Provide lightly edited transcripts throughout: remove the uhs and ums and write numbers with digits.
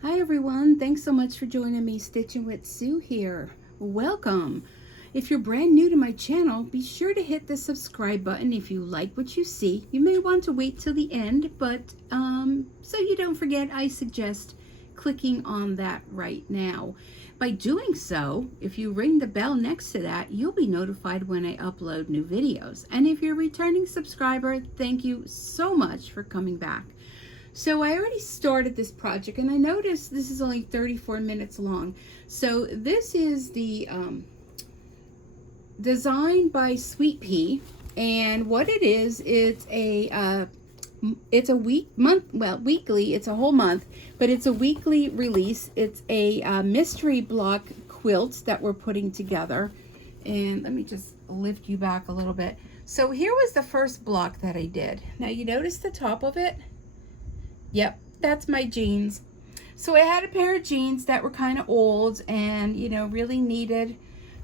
Hi everyone, thanks so much for joining me. Stitching with Sue here. Welcome. If you're brand new to my channel, be sure to hit the subscribe button. If you like what you see, you may want to wait till the end, but so you don't forget, I suggest clicking on that right now. By doing so, if you ring the bell next to that, you'll be notified when I upload new videos. And if you're a returning subscriber, thank you so much for coming back. So I already started this project, and I noticed this is only 34 minutes long. So this is the designed by Sweet Pea, and what it is, it's a weekly, it's a whole month, but it's a weekly release. It's a mystery block quilt that we're putting together. And let me just lift you back a little bit. So here was the first block that I did. Now you notice the top of it? Yep, that's my jeans. So I had a pair of jeans that were kind of old and, you know, really needed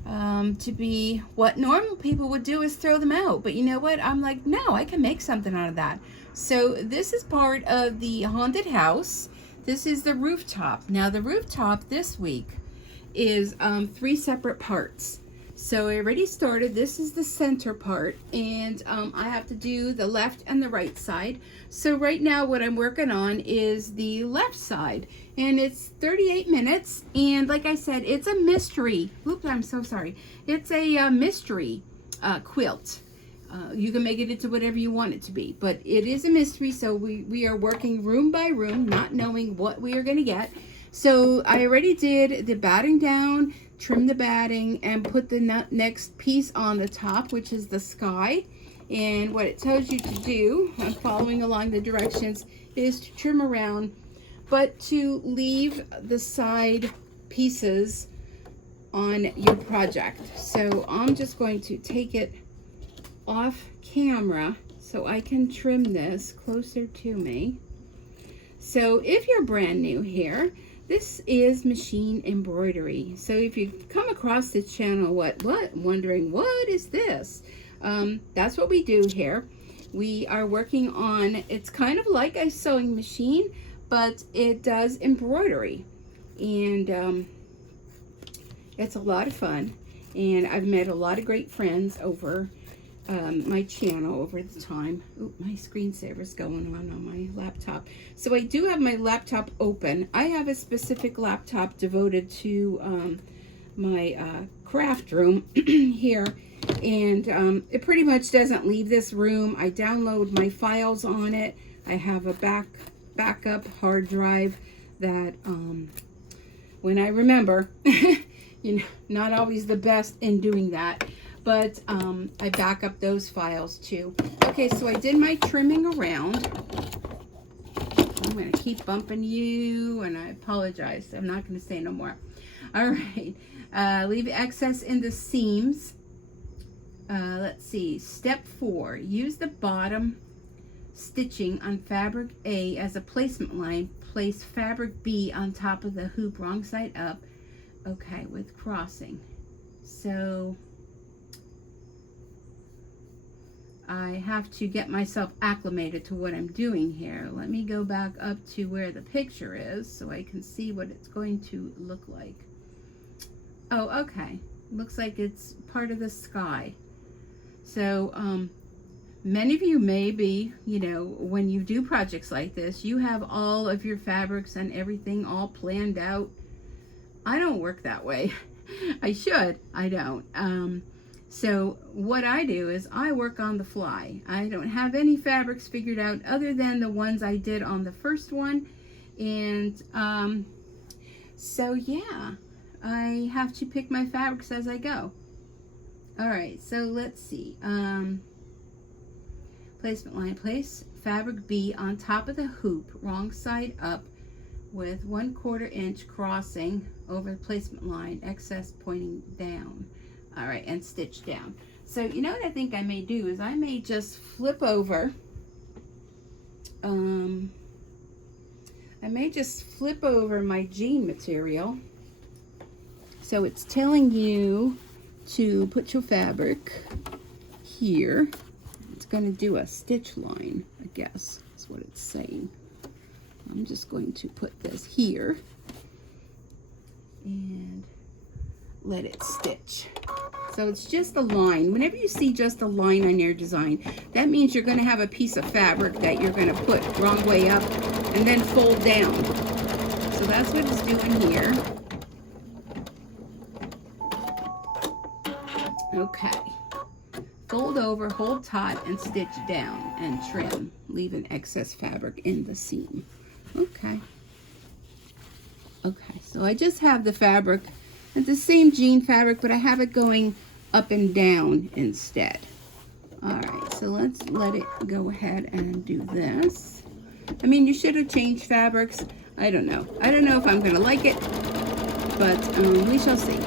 to be what normal people would do is throw them out. But you know what? I'm like, no, I can make something out of that. So this is part of the haunted house. This is the rooftop. Now the rooftop this week is 3 separate parts. So I already started. This is the center part, and I have to do the left and the right side. So right now what I'm working on is the left side, and it's 38 minutes, and like I said, it's a mystery. Oops, I'm so sorry. It's a mystery quilt. You can make it into whatever you want it to be, but it is a mystery, so we are working room by room, not knowing what we are going to get. So I already did the batting down, trim the batting, and put the next piece on the top, which is the sky. And what it tells you to do, I'm following along the directions, is to trim around, but to leave the side pieces on your project. So I'm just going to take it off camera so I can trim this closer to me. So if you're brand new here, this is machine embroidery. So if you come across this channel, wondering what is this? That's what we do here. We are working on, it's kind of like a sewing machine, but it does embroidery. And it's a lot of fun. And I've met a lot of great friends over my channel over the time. Ooh, my screensaver's going on my laptop. So I do have my laptop open. I have a specific laptop devoted to my craft room here, and it pretty much doesn't leave this room. I download my files on it. I have a backup hard drive that when I remember, you know, not always the best in doing that, but I back up those files too. Okay, so I did my trimming around. I'm going to keep bumping you, and I apologize. I'm not going to say no more. All right. Leave excess in the seams. Let's see. Step 4. Use the bottom stitching on fabric A as a placement line. Place fabric B on top of the hoop, wrong side up. Okay, with crossing. So I have to get myself acclimated to what I'm doing here. Let me go back up to where the picture is so I can see what it's going to look like. Oh, okay. Looks like it's part of the sky. So many of you may be, you know, when you do projects like this, you have all of your fabrics and everything all planned out. I don't work that way. I should. I don't. So what I do is I work on the fly. I don't have any fabrics figured out other than the ones I did on the first one. And so yeah, I have to pick my fabrics as I go. All right, so let's see. Placement line, place fabric B on top of the hoop, wrong side up, with 1/4 inch crossing over the placement line, excess pointing down. All right, and stitch down. So you know what I think I may do is I may just flip over. I may just flip over my jean material. So it's telling you to put your fabric here. It's going to do a stitch line, I guess, is what it's saying. I'm just going to put this here and let it stitch. So it's just a line. Whenever you see just a line on your design, that means you're going to have a piece of fabric that you're going to put wrong way up and then fold down. So that's what it's doing here. Okay. Fold over, hold taut, and stitch down and trim, leaving excess fabric in the seam. Okay. Okay, so I just have the fabric. It's the same jean fabric, but I have it going up and down instead. All right, so let's let it go ahead and do this. I mean, you should have changed fabrics. I don't know. I don't know if I'm going to like it, but we shall see.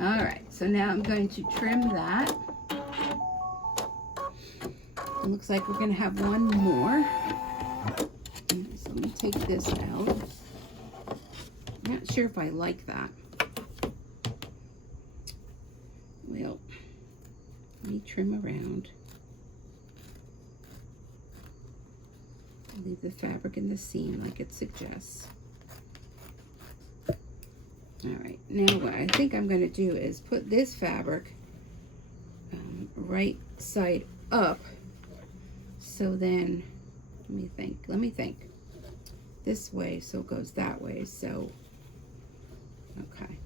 All right, so now I'm going to trim that. It looks like we're going to have one more. So let me take this out. I'm not sure if I like that. Well, let me trim around. Leave the fabric in the seam like it suggests. All right, now what I think I'm going to do is put this fabric right side up. So then, let me think. This way, so it goes that way. So, okay.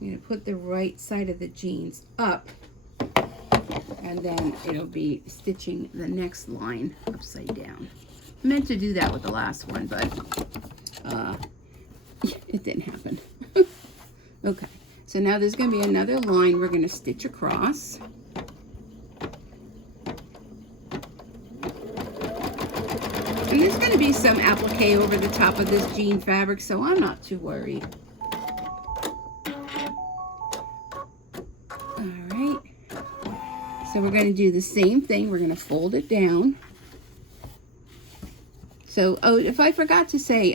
I'm going to put the right side of the jeans up, and then it'll be stitching the next line upside down. I meant to do that with the last one, but it didn't happen. Okay, so now there's going to be another line we're going to stitch across. And there's going to be some applique over the top of this jean fabric, so I'm not too worried. All right. So we're going to do the same thing. We're going to fold it down. So, oh, if I forgot to say,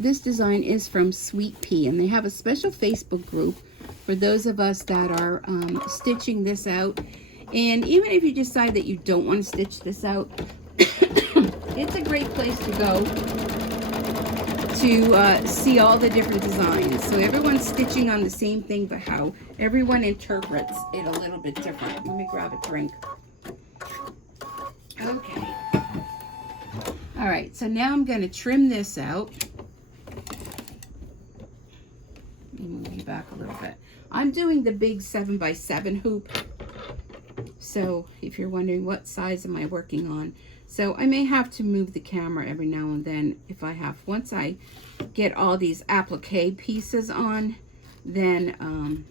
this design is from Sweet Pea, and they have a special Facebook group for those of us that are stitching this out. And even if you decide that you don't want to stitch this out, it's a great place to go to see all the different designs. So everyone's stitching on the same thing, but how everyone interprets it a little bit different. Let me grab a drink. Okay. All right, so now I'm going to trim this out. Let me move you back a little bit. I'm doing the big 7x7 hoop. So if you're wondering what size am I working on, so I may have to move the camera every now and then if I have. Once I get all these applique pieces on, then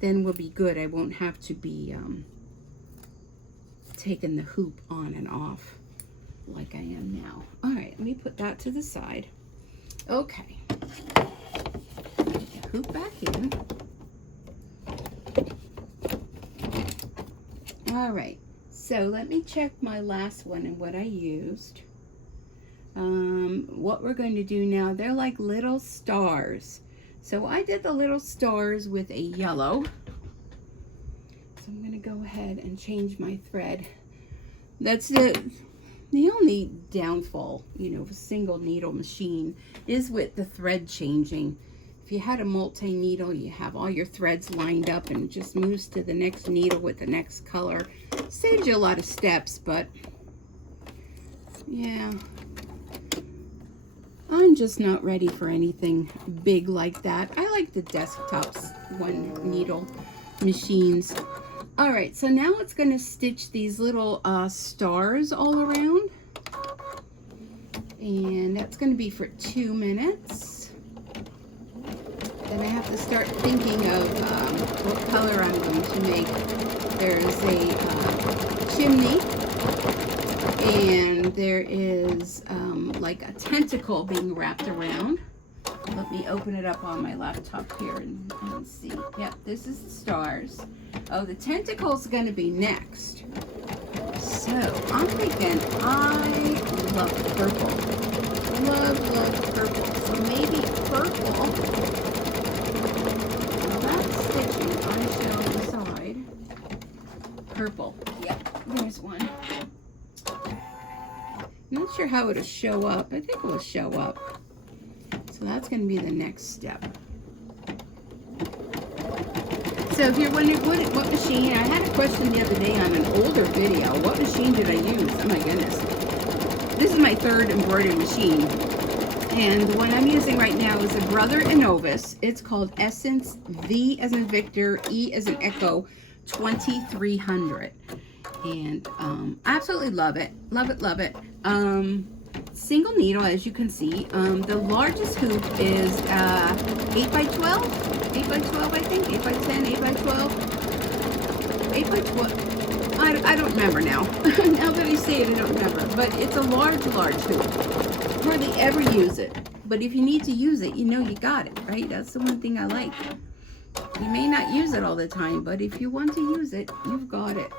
we'll be good. I won't have to be taking the hoop on and off like I am now. All right, let me put that to the side. Okay. Hoop back in. All right. So let me check my last one and what I used. What we're going to do now, they're like little stars. So I did the little stars with a yellow. So I'm going to go ahead and change my thread. That's the only downfall, you know, of a single needle machine is with the thread changing. If you had a multi-needle, you have all your threads lined up and it just moves to the next needle with the next color. Saves you a lot of steps, but yeah, I'm just not ready for anything big like that. I like the desktops, one needle machines. All right, so now it's going to stitch these little stars all around, and that's going to be for 2 minutes. Then I have to start thinking of what color I'm going to make. There's a chimney, and there is like a tentacle being wrapped around. Let me open it up on my laptop here and see. Yep, this is the stars. Oh, the tentacle's going to be next. So I'm thinking I love purple. Love purple. So maybe purple. Now that's stitching. I shall decide. purple. Yep, there's one. I'm not sure how it'll show up. I think it will show up. So that's going to be the next step. So if you're wondering what machine, I had a question the other day on an older video. What machine did I use? Oh my goodness. This is my third embroidery machine. And the one I'm using right now is a Brother Innovus. It's called Essence V as in Victor, E as in Echo 2300. And absolutely love it. Love it, love it. Single needle, as you can see. The largest hoop is 8 by 12. 8 by 12, I think. 8 by 10, 8 by 12. 8 by 12. I don't remember now. Now that I say it, I don't remember. But it's a large hoop. Hardly ever use it. But if you need to use it, you know you got it, right? That's the one thing I like. You may not use it all the time, but if you want to use it, you've got it.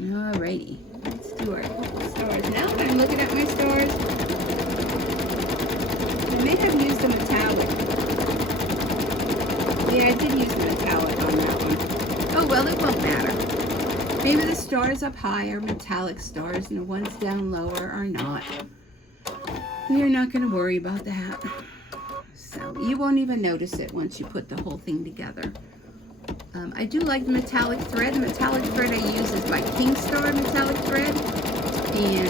Alrighty, let's do our stars. Now that I'm looking at my stars, I may have used a metallic. Yeah, I did use the metallic on that one. Oh well, it won't matter. Maybe the stars up high are metallic stars and the ones down lower are not. We're not going to worry about that. So you won't even notice it once you put the whole thing together. I do like the metallic thread. The metallic thread I use is my King Star metallic thread, and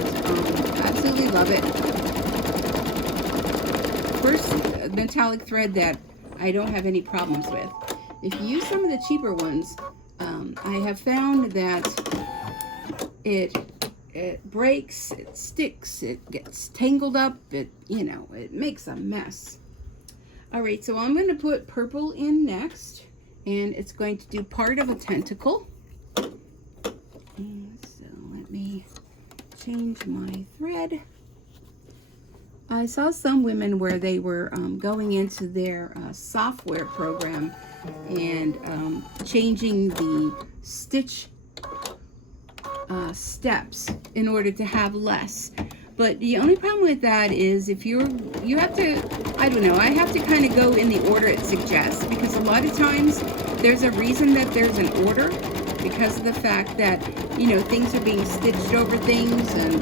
absolutely love it. First metallic thread that I don't have any problems with. If you use some of the cheaper ones, I have found that it breaks, it sticks, it gets tangled up, it makes a mess. All right, so I'm going to put purple in next. And it's going to do part of a tentacle. And so let me change my thread. I saw some women where they were going into their software program and changing the stitch steps in order to have less. But the only problem with that is if you have to, I don't know, I have to kind of go in the order it suggests, because a lot of times there's a reason that there's an order, because of the fact that, things are being stitched over things, and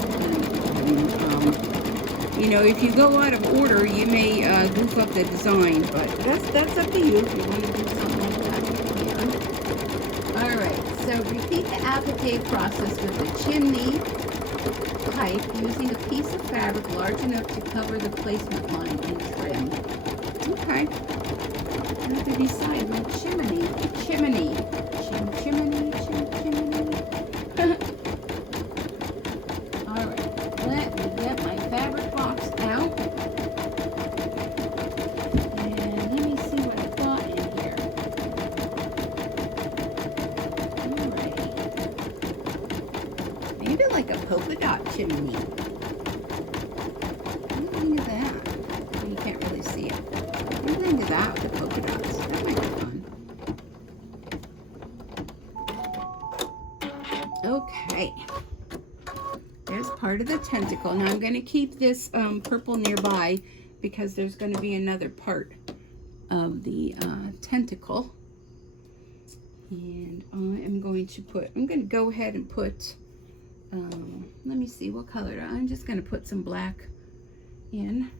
if you go out of order, you may goof up the design, but that's up to you if you want to do something like that. Yeah. All right, so repeat the applique process with the chimney pipe using a piece of fabric large enough to cover the placement line and trim. Okay. I have to decide my chimney. Chimney. Chimney. Alright. Let me get my fabric box out. And let me see what I've got in here. Alright. Maybe like a polka dot chimney. What do you think of that? You can't really see it. What do you think of that with polka dots? That might be fun. Okay. There's part of the tentacle. Now I'm going to keep this purple nearby because there's going to be another part of the tentacle. And I'm going to go ahead and put, let me see what color. I'm just going to put some black in.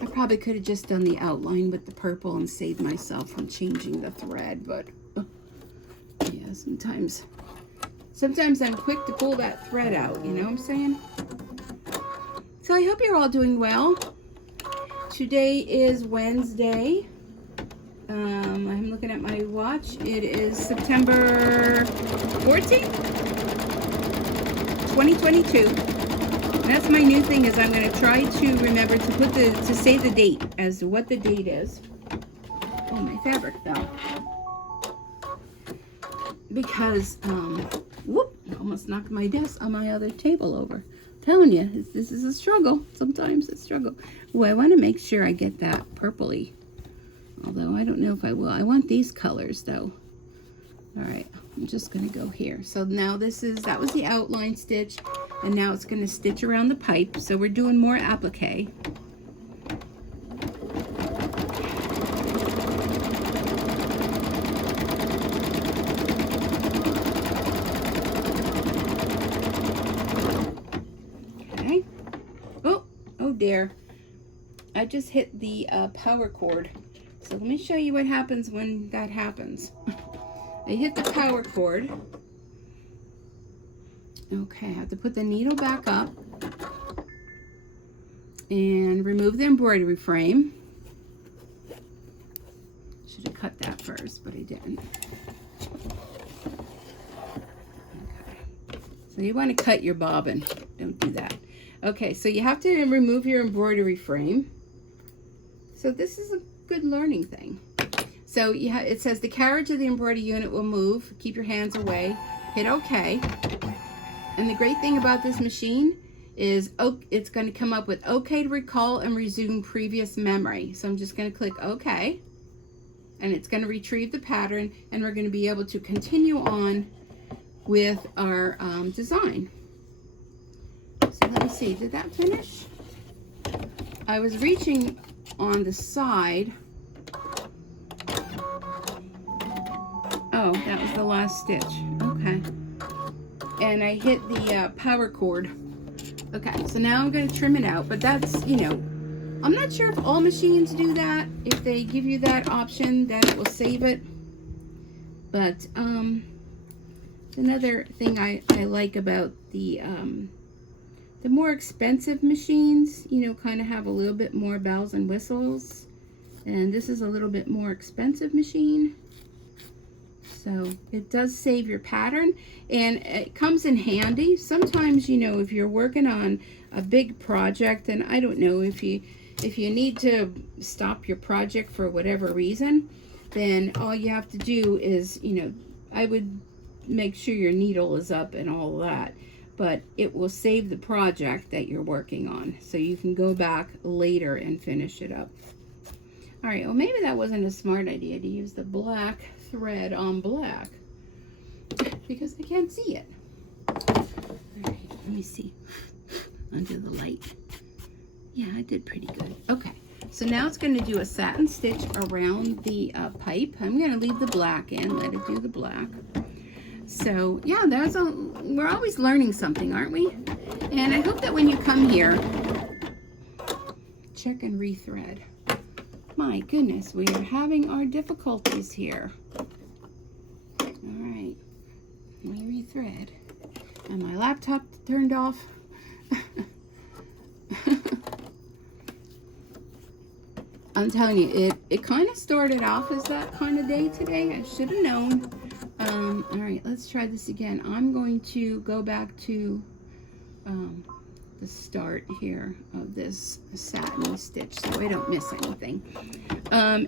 I probably could have just done the outline with the purple and saved myself from changing the thread, but yeah, sometimes I'm quick to pull that thread out, you know what I'm saying? So I hope you're all doing well. Today is Wednesday. I'm looking at my watch. It is September 14th, 2022. And that's my new thing, is I'm going to try to remember to say the date as to what the date is. Oh, my fabric fell. Because, whoop, almost knocked my desk on my other table over. I'm telling you, this is a struggle. Sometimes it's a struggle. Oh, I want to make sure I get that purpley. Although I don't know if I will. I want these colors though. All right, I'm just going to go here. So now that was the outline stitch, and now it's going to stitch around the pipe. So we're doing more applique. there. I just hit the power cord. So let me show you what happens when that happens. I hit the power cord. Okay, I have to put the needle back up and remove the embroidery frame. Should have cut that first, but I didn't. Okay. So you want to cut your bobbin. Don't do that. Okay, so you have to remove your embroidery frame. So this is a good learning thing. So it says the carriage of the embroidery unit will move. Keep your hands away. Hit OK. And the great thing about this machine is it's going to come up with OK to recall and resume previous memory. So I'm just going to click OK. And it's going to retrieve the pattern, and we're going to be able to continue on with our design. So let me see, did that finish? I was reaching on the side. Oh, that was the last stitch. Okay. And I hit the power cord. Okay, so now I'm going to trim it out, but that's, you know, I'm not sure if all machines do that, if they give you that option, that it will save it. But another thing I like about the more expensive machines, you know, kind of have a little bit more bells and whistles. And this is a little bit more expensive machine. So it does save your pattern, and it comes in handy. Sometimes, you know, if you're working on a big project, and I don't know, if you need to stop your project for whatever reason, then all you have to do is, you know, I would make sure your needle is up and all that, but it will save the project that you're working on, so you can go back later and finish it up. All right, well, maybe that wasn't a smart idea to use the black thread on black because I can't see it. All right, let me see under the light. Yeah, I did pretty good. Okay, so now it's going to do a satin stitch around the pipe. I'm going to leave the black in, let it do the black. So yeah, we're always learning something, aren't we? And I hope that when you come here, check and rethread. My goodness, we are having our difficulties here. All right, let me rethread. And my laptop turned off. I'm telling you, it kind of started off as that kind of day today. I should have known. All right, let's try this again. I'm going to go back to the start here of this satin stitch so I don't miss anything.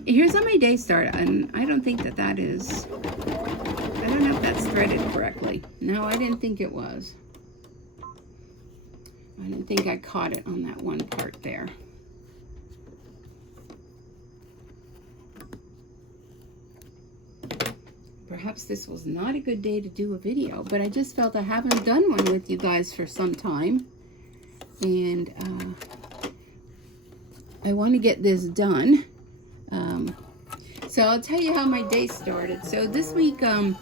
Here's how my day started, and I don't think that is, I don't know if that's threaded correctly. No, I didn't think it was. I didn't think I caught it on that one part there. Perhaps this was not a good day to do a video, but I just felt I haven't done one with you guys for some time. And I want to get this done. So I'll tell you how my day started. So this week I'm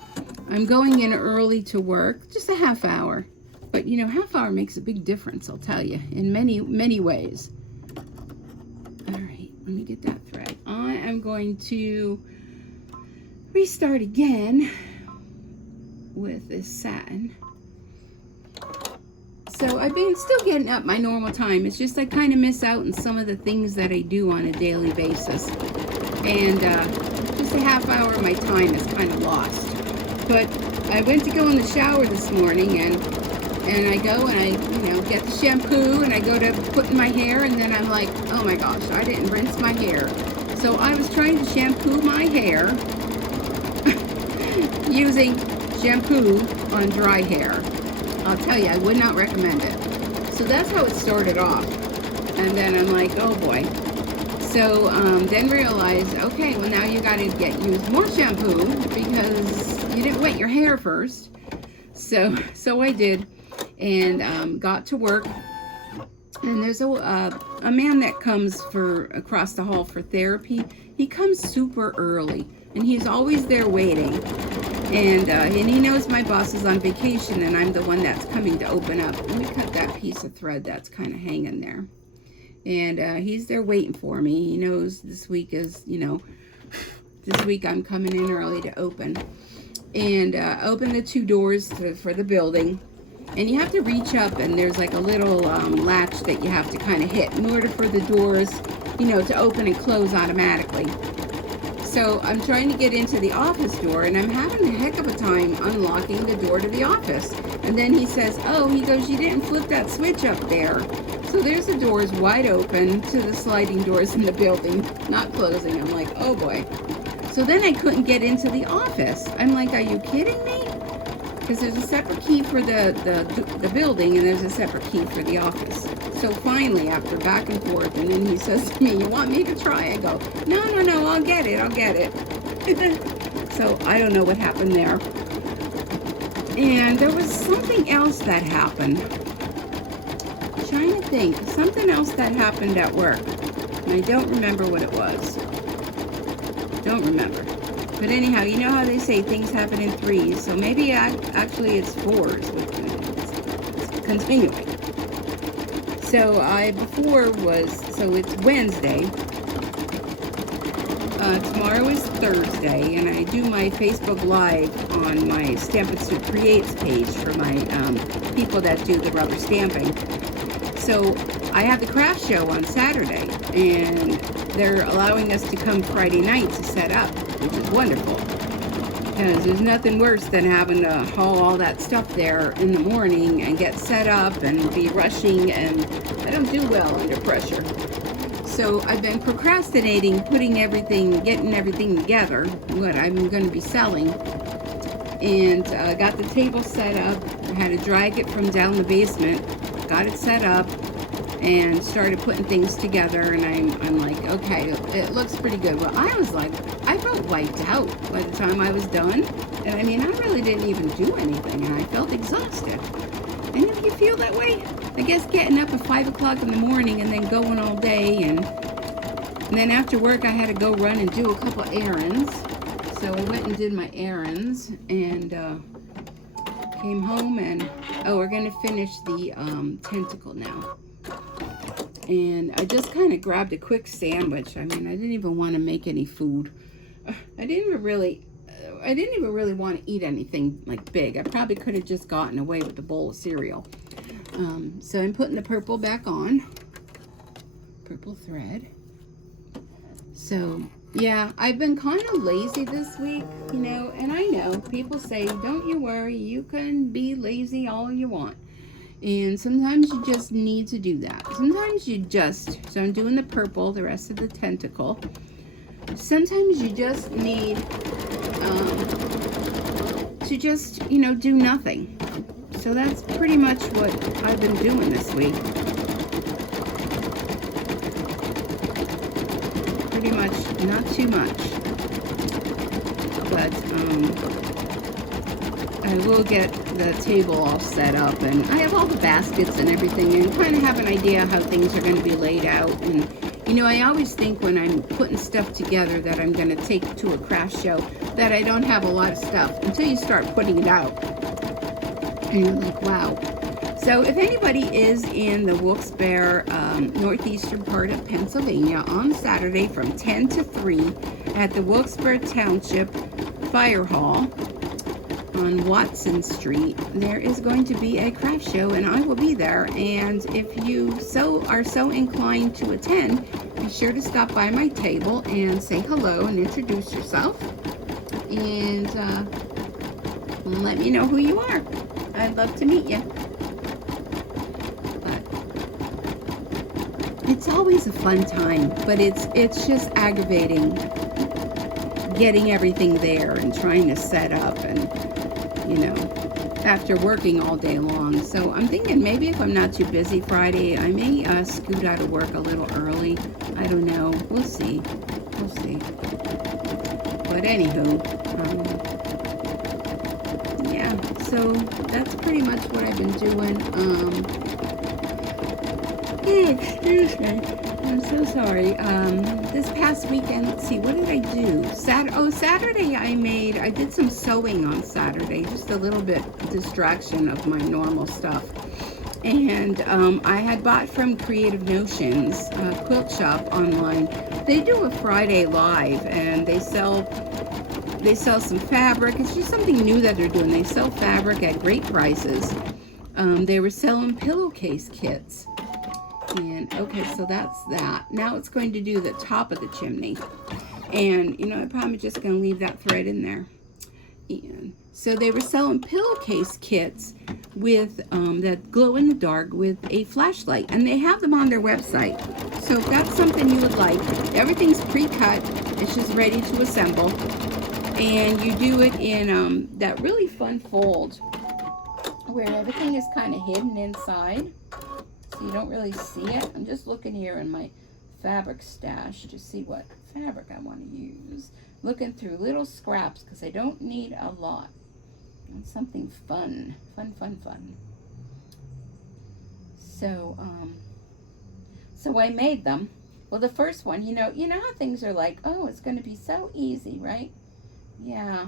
going in early to work, just a half hour. But you know, half hour makes a big difference, I'll tell you, in many ways. All right, let me get that thread. I am going to restart again with this satin. So I've been still getting up my normal time. It's just I kind of miss out on some of the things that I do on a daily basis. And just a half hour of my time is kind of lost. But I went to go in the shower this morning, and I go and I, you know, get the shampoo, and I go to put in my hair, and then I'm like, oh my gosh, I didn't rinse my hair. So I was trying to shampoo my hair using shampoo on dry hair. I'll tell you, I would not recommend it. So that's how it started off. And then I'm like, oh boy. So then realized, okay, well now you got to use more shampoo because you didn't wet your hair first. So I did, and got to work. And there's a man that comes across the hall for therapy. He comes super early, and he's always there waiting. And he knows my boss is on vacation, and I'm the one that's coming to open up. Let me cut that piece of thread that's kind of hanging there. And he's there waiting for me. He knows this week is, you know, this week I'm coming in early to open. And open the 2 doors for the building. And you have to reach up, and there's like a little latch that you have to kind of hit in order for the doors, you know, to open and close automatically. So I'm trying to get into the office door, and I'm having a heck of a time unlocking the door to the office. And then he says, oh, he goes, you didn't flip that switch up there. So there's the doors wide open to the sliding doors in the building, not closing. I'm like, oh boy. So then I couldn't get into the office. I'm like, are you kidding me? Because there's a separate key for the building, and there's a separate key for the office. So finally, after back and forth, and then he says to me, you want me to try? I go, no, I'll get it. So I don't know what happened there. And there was something else that happened. I'm trying to think. Something else that happened at work. And I don't remember what it was. Don't remember. But anyhow, you know how they say things happen in 3s, so maybe actually it's 4s. It's continuing. So it's Wednesday. Tomorrow is Thursday, and I do my Facebook Live on my Stampin' Suit Creates page for my people that do the rubber stamping. So I have the craft show on Saturday, and they're allowing us to come Friday night to set up, which is wonderful. Because there's nothing worse than having to haul all that stuff there in the morning and get set up and be rushing, and I don't do well under pressure. So I've been procrastinating getting everything together, what I'm going to be selling. And got the table set up. I had to drag it from down the basement, got it set up, and started putting things together, and I'm like, okay, it looks pretty good. Well, I was like, I felt wiped out by the time I was done. And I mean, I really didn't even do anything, and I felt exhausted. And if you feel that way, I guess getting up at 5 o'clock in the morning and then going all day, and then after work I had to go run and do a couple errands. So I went and did my errands, and came home, and we're gonna finish the Tentacle now. And I just kind of grabbed a quick sandwich. I mean, I didn't even want to make any food. I didn't even really want to eat anything like big. I probably could have just gotten away with a bowl of cereal. So I'm putting the purple back on. Purple thread. So yeah, I've been kind of lazy this week, you know, and I know people say, don't you worry, you can be lazy all you want. And sometimes you just need to do that. Sometimes you just, so I'm doing the purple, the rest of the Tentacle. Sometimes you just need to just, you know, do nothing. So that's pretty much what I've been doing this week. Pretty much, not too much. But I will get the table all set up, and I have all the baskets and everything, and kind of have an idea how things are going to be laid out. And you know, I always think when I'm putting stuff together that I'm going to take to a craft show that I don't have a lot of stuff until you start putting it out, and you're like, wow. So if anybody is in the Wilkes-Barre northeastern part of Pennsylvania on Saturday from 10 to 3 at the Wilkes-Barre Township Fire Hall on Watson Street, there is going to be a craft show, and I will be there. And if you are so inclined to attend, be sure to stop by my table and say hello and introduce yourself, and let me know who you are. I'd love to meet you. But it's always a fun time, but it's just aggravating getting everything there and trying to set up, and you know, after working all day long. So I'm thinking maybe if I'm not too busy Friday, I may scoot out of work a little early. I don't know. We'll see. We'll see. But anywho, yeah, so that's pretty much what I've been doing. Excuse me. I'm so sorry. This past weekend, let's see, what did I do? Saturday I did some sewing on Saturday, just a little bit distraction of my normal stuff. And I had bought from Creative Notions quilt shop online. They do a Friday live, and they sell some fabric. It's just something new that they're doing. They sell fabric at great prices. They were selling pillowcase kits. And okay, so that's that. Now it's going to do the top of the chimney. And you know, I'm probably just going to leave that thread in there. And so they were selling pillowcase kits with that glow in the dark with a flashlight, and they have them on their website. So if that's something you would like, everything's pre-cut. It's just ready to assemble, and you do it in that really fun fold where everything is kind of hidden inside, so you don't really see it. I'm just looking here in my fabric stash to see what fabric I want to use. Looking through little scraps because I don't need a lot. And something fun. So so I made them. Well, the first one, you know how things are like, oh, it's going to be so easy, right? Yeah,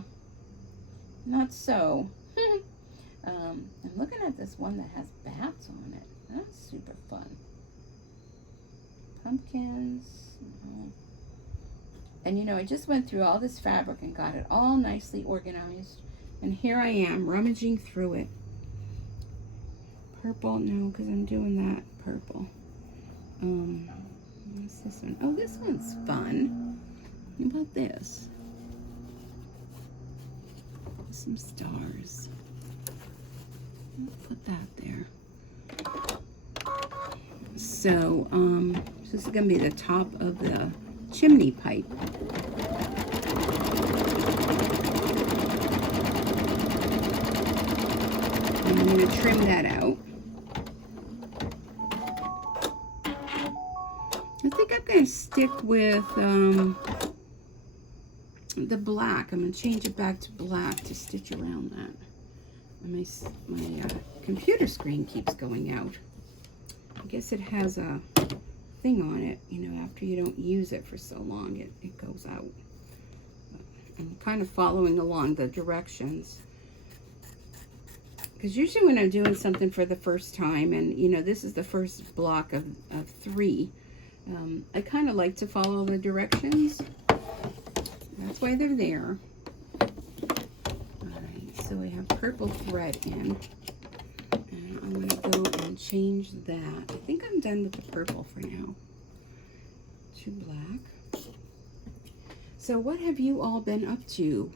not so. I'm looking at this one that has bats on it. That's super fun. Pumpkins. And you know, I just went through all this fabric and got it all nicely organized. And here I am rummaging through it. Purple, no, because I'm doing that purple. What's this one? Oh, this one's fun. How about this? Some stars. I'll put that there. So, this is going to be the top of the chimney pipe. And I'm going to trim that out. I think I'm going to stick with the black. I'm going to change it back to black to stitch around that. And my computer screen keeps going out. I guess it has a thing on it, you know, after you don't use it for so long, it goes out. But I'm kind of following along the directions. Because usually when I'm doing something for the first time, and you know, this is the first block of 3, I kind of like to follow the directions. That's why they're there. Alright, so I have purple thread in. And I'm going to go and change that. I think I'm done with the purple for now. To black. So what have you all been up to?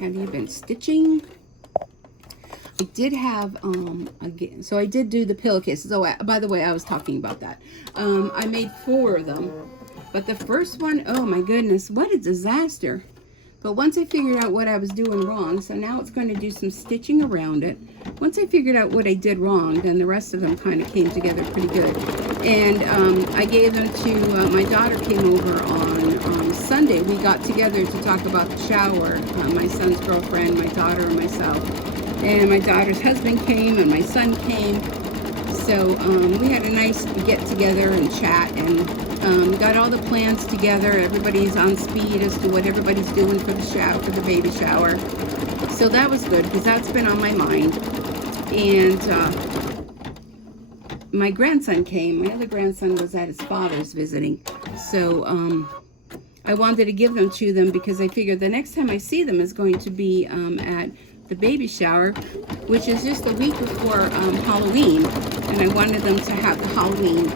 Have you been stitching? I did have, again, so I did do the pillowcases. Oh, by the way, I was talking about that. I made 4 of them. But the first one, oh my goodness, what a disaster. But once I figured out what I was doing wrong, so now it's going to do some stitching around it. Once I figured out what I did wrong, then the rest of them kind of came together pretty good. And I gave them to, my daughter came over on Sunday. We got together to talk about the shower. My son's girlfriend, my daughter, and myself. And my daughter's husband came, and my son came. So we had a nice get together and chat, and got all the plans together. Everybody's on speed as to what everybody's doing for the shower, for the baby shower. So that was good because that's been on my mind. And my grandson came. My other grandson was at his father's visiting. So I wanted to give them to them because I figured the next time I see them is going to be at the baby shower, which is just a week before Halloween, and I wanted them to have the Halloween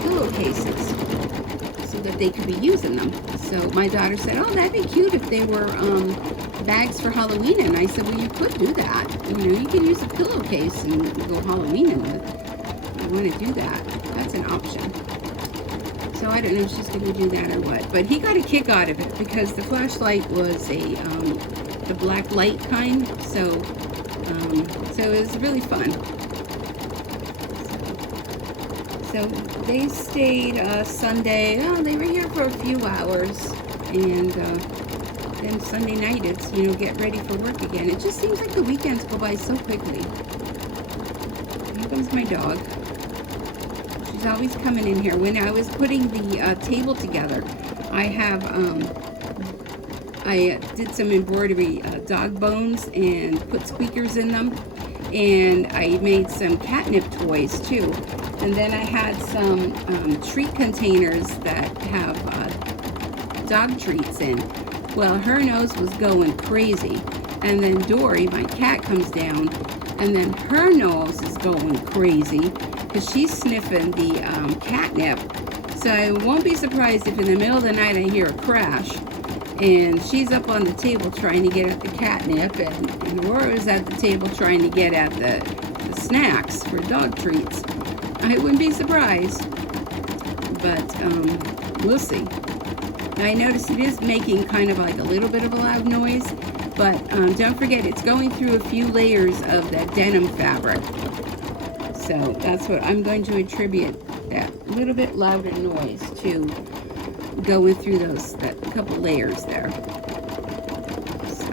pillowcases so that they could be using them. So my daughter said, oh, that'd be cute if they were bags for Halloween, and I said, well, you could do that. You know, you can use a pillowcase and go Halloween with it. You want to do that. That's an option. So I don't know if she's going to do that or what, but he got a kick out of it because the flashlight was the black light kind, so it was really fun. So they stayed Sunday. Oh, they were here for a few hours, and then Sunday night it's, you know, get ready for work again. It just seems like the weekends go by so quickly. Here comes my dog. She's always coming in here. When I was putting the table together, I have I did some embroidery dog bones and put squeakers in them, and I made some catnip toys too. And then I had some treat containers that have dog treats in. Well, her nose was going crazy. And then Dory, my cat, comes down, and then her nose is going crazy because she's sniffing the catnip. So I won't be surprised if in the middle of the night I hear a crash, and she's up on the table trying to get at the catnip, and Aurora's at the table trying to get at the snacks for dog treats. I wouldn't be surprised, but we'll see. I noticed it is making kind of like a little bit of a loud noise, but don't forget it's going through a few layers of that denim fabric. So that's what I'm going to attribute that little bit louder noise to, going through that couple layers there. So.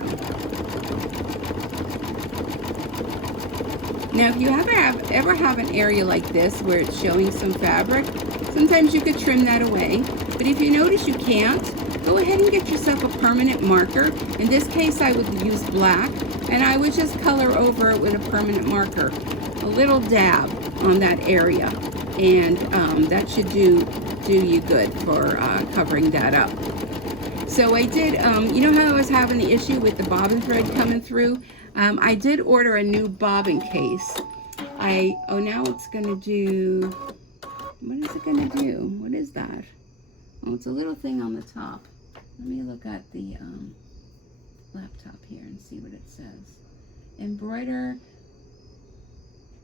Now if you ever have an area like this where it's showing some fabric, sometimes you could trim that away. But if you notice you can't, go ahead and get yourself a permanent marker. In this case, I would use black, and I would just color over it with a permanent marker. A little dab on that area, and that should do you good for covering that up. So I did, you know how I was having the issue with the bobbin thread coming through? I did order a new bobbin case. Now it's going to do, what is it going to do? What is that? Oh, it's a little thing on the top. Let me look at the laptop here and see what it says. Embroider,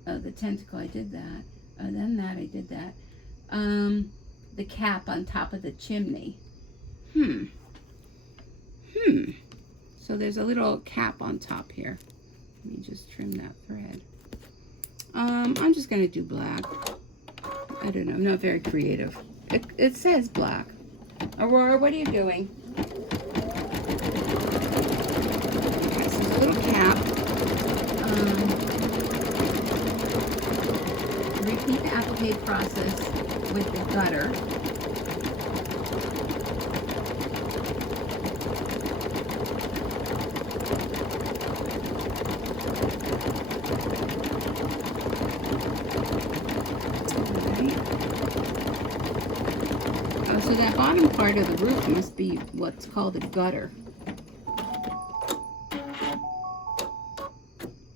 the tentacle, I did that. Then that, I did that. The cap on top of the chimney. So there's a little cap on top here. Let me just trim that thread. I'm just going to do black. I don't know, I'm not very creative. It says black. Aurora, what are you doing? Okay, so there's a little cap. Repeat the applique process with the gutter. So that bottom part of the roof must be what's called a gutter.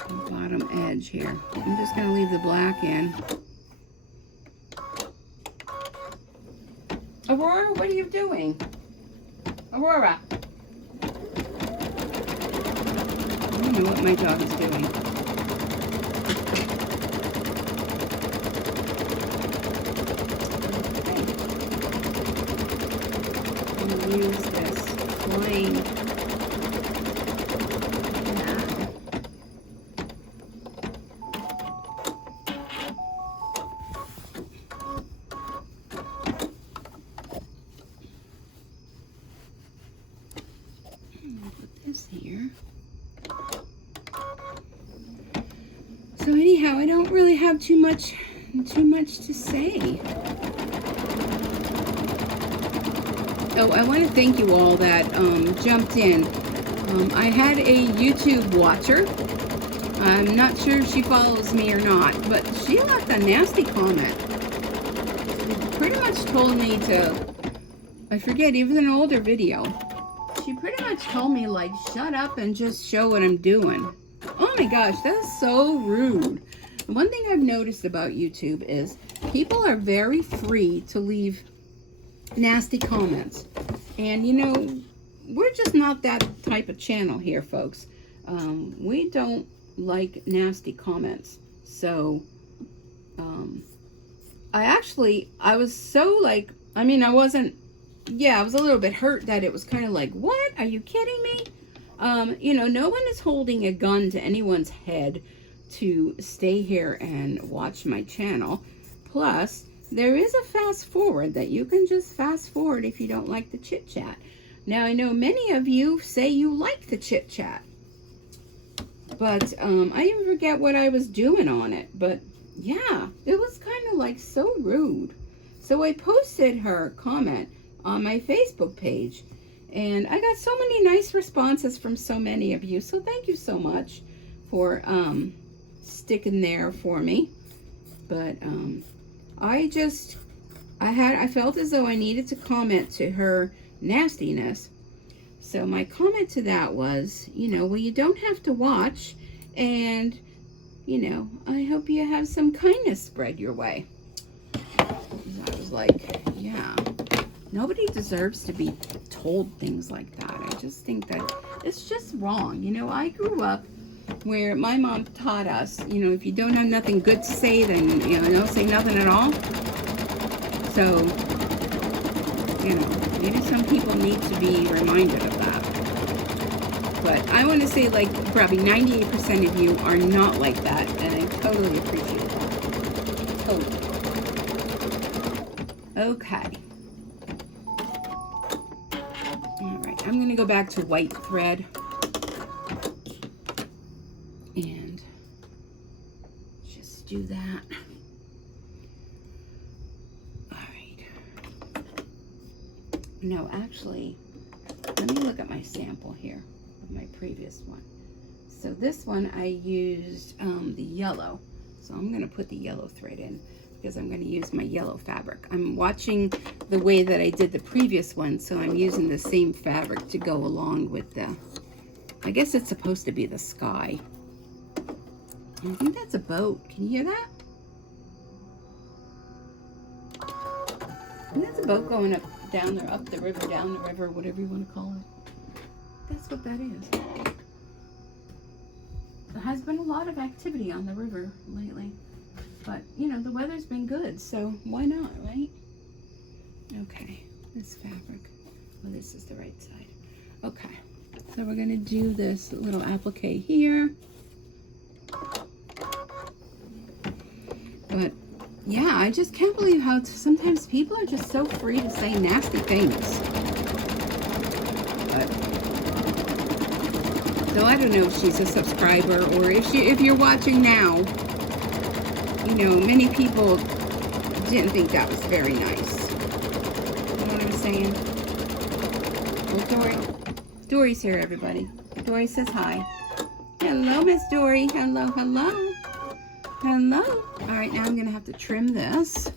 The bottom edge here. I'm just going to leave the black in. Aurora, what are you doing? Aurora! I don't know what my dog is doing. Use this plain pad. Put this here. So anyhow, I don't really have too much to say. Oh, I want to thank you all that jumped in. I had a YouTube watcher. I'm not sure if she follows me or not, but she left a nasty comment. She pretty much told me to, I forget, even an older video. She pretty much told me, like, shut up and just show what I'm doing. Oh my gosh, that's so rude. One thing I've noticed about YouTube is people are very free to leave nasty comments, and you know, we're just not that type of channel here, folks. We don't like nasty comments. So I was so like, I mean, I was a little bit hurt that it was kind of like, what, are you kidding me? You know, no one is holding a gun to anyone's head to stay here and watch my channel. Plus, there is a fast forward that you can just fast forward if you don't like the chit chat. Now, I know many of you say you like the chit chat, but I even forget what I was doing on it. But yeah, it was kind of like so rude. So I posted her comment on my Facebook page, and I got so many nice responses from so many of you. So thank you so much for sticking there for me. But I felt as though I needed to comment to her nastiness. So my comment to that was, you know, well, you don't have to watch, and, you know, I hope you have some kindness spread your way. I was like, yeah, nobody deserves to be told things like that. I just think that it's just wrong. You know, I grew up where my mom taught us, you know, if you don't have nothing good to say, then, you know, don't say nothing at all. So, you know, maybe some people need to be reminded of that. But I want to say, like, probably 98% of you are not like that, and I totally appreciate that. Totally. Okay. All right, I'm going to go back to white thread. And just do that. All right. No, actually, let me look at my sample here of my previous one. So this one I used the yellow. So I'm going to put the yellow thread in because I'm going to use my yellow fabric. I'm watching the way that I did the previous one, so I'm using the same fabric to go along with the, I guess it's supposed to be the sky. I think that's a boat. Can you hear that? I think that's a boat going up the river, down the river, whatever you want to call it. That's what that is. There has been a lot of activity on the river lately. But, you know, the weather's been good, so why not, right? Okay, this fabric. Oh, this is the right side. Okay, so we're going to do this little applique here. But yeah, I just can't believe how sometimes people are just so free to say nasty things. But, so I don't know if she's a subscriber or if you're watching now, you know, many people didn't think that was very nice. You know what I'm saying? Well, Dory's here, everybody. Dory says hi. Hello, Miss Dory. Hello, hello. Hello. All right, now I'm going to have to trim this.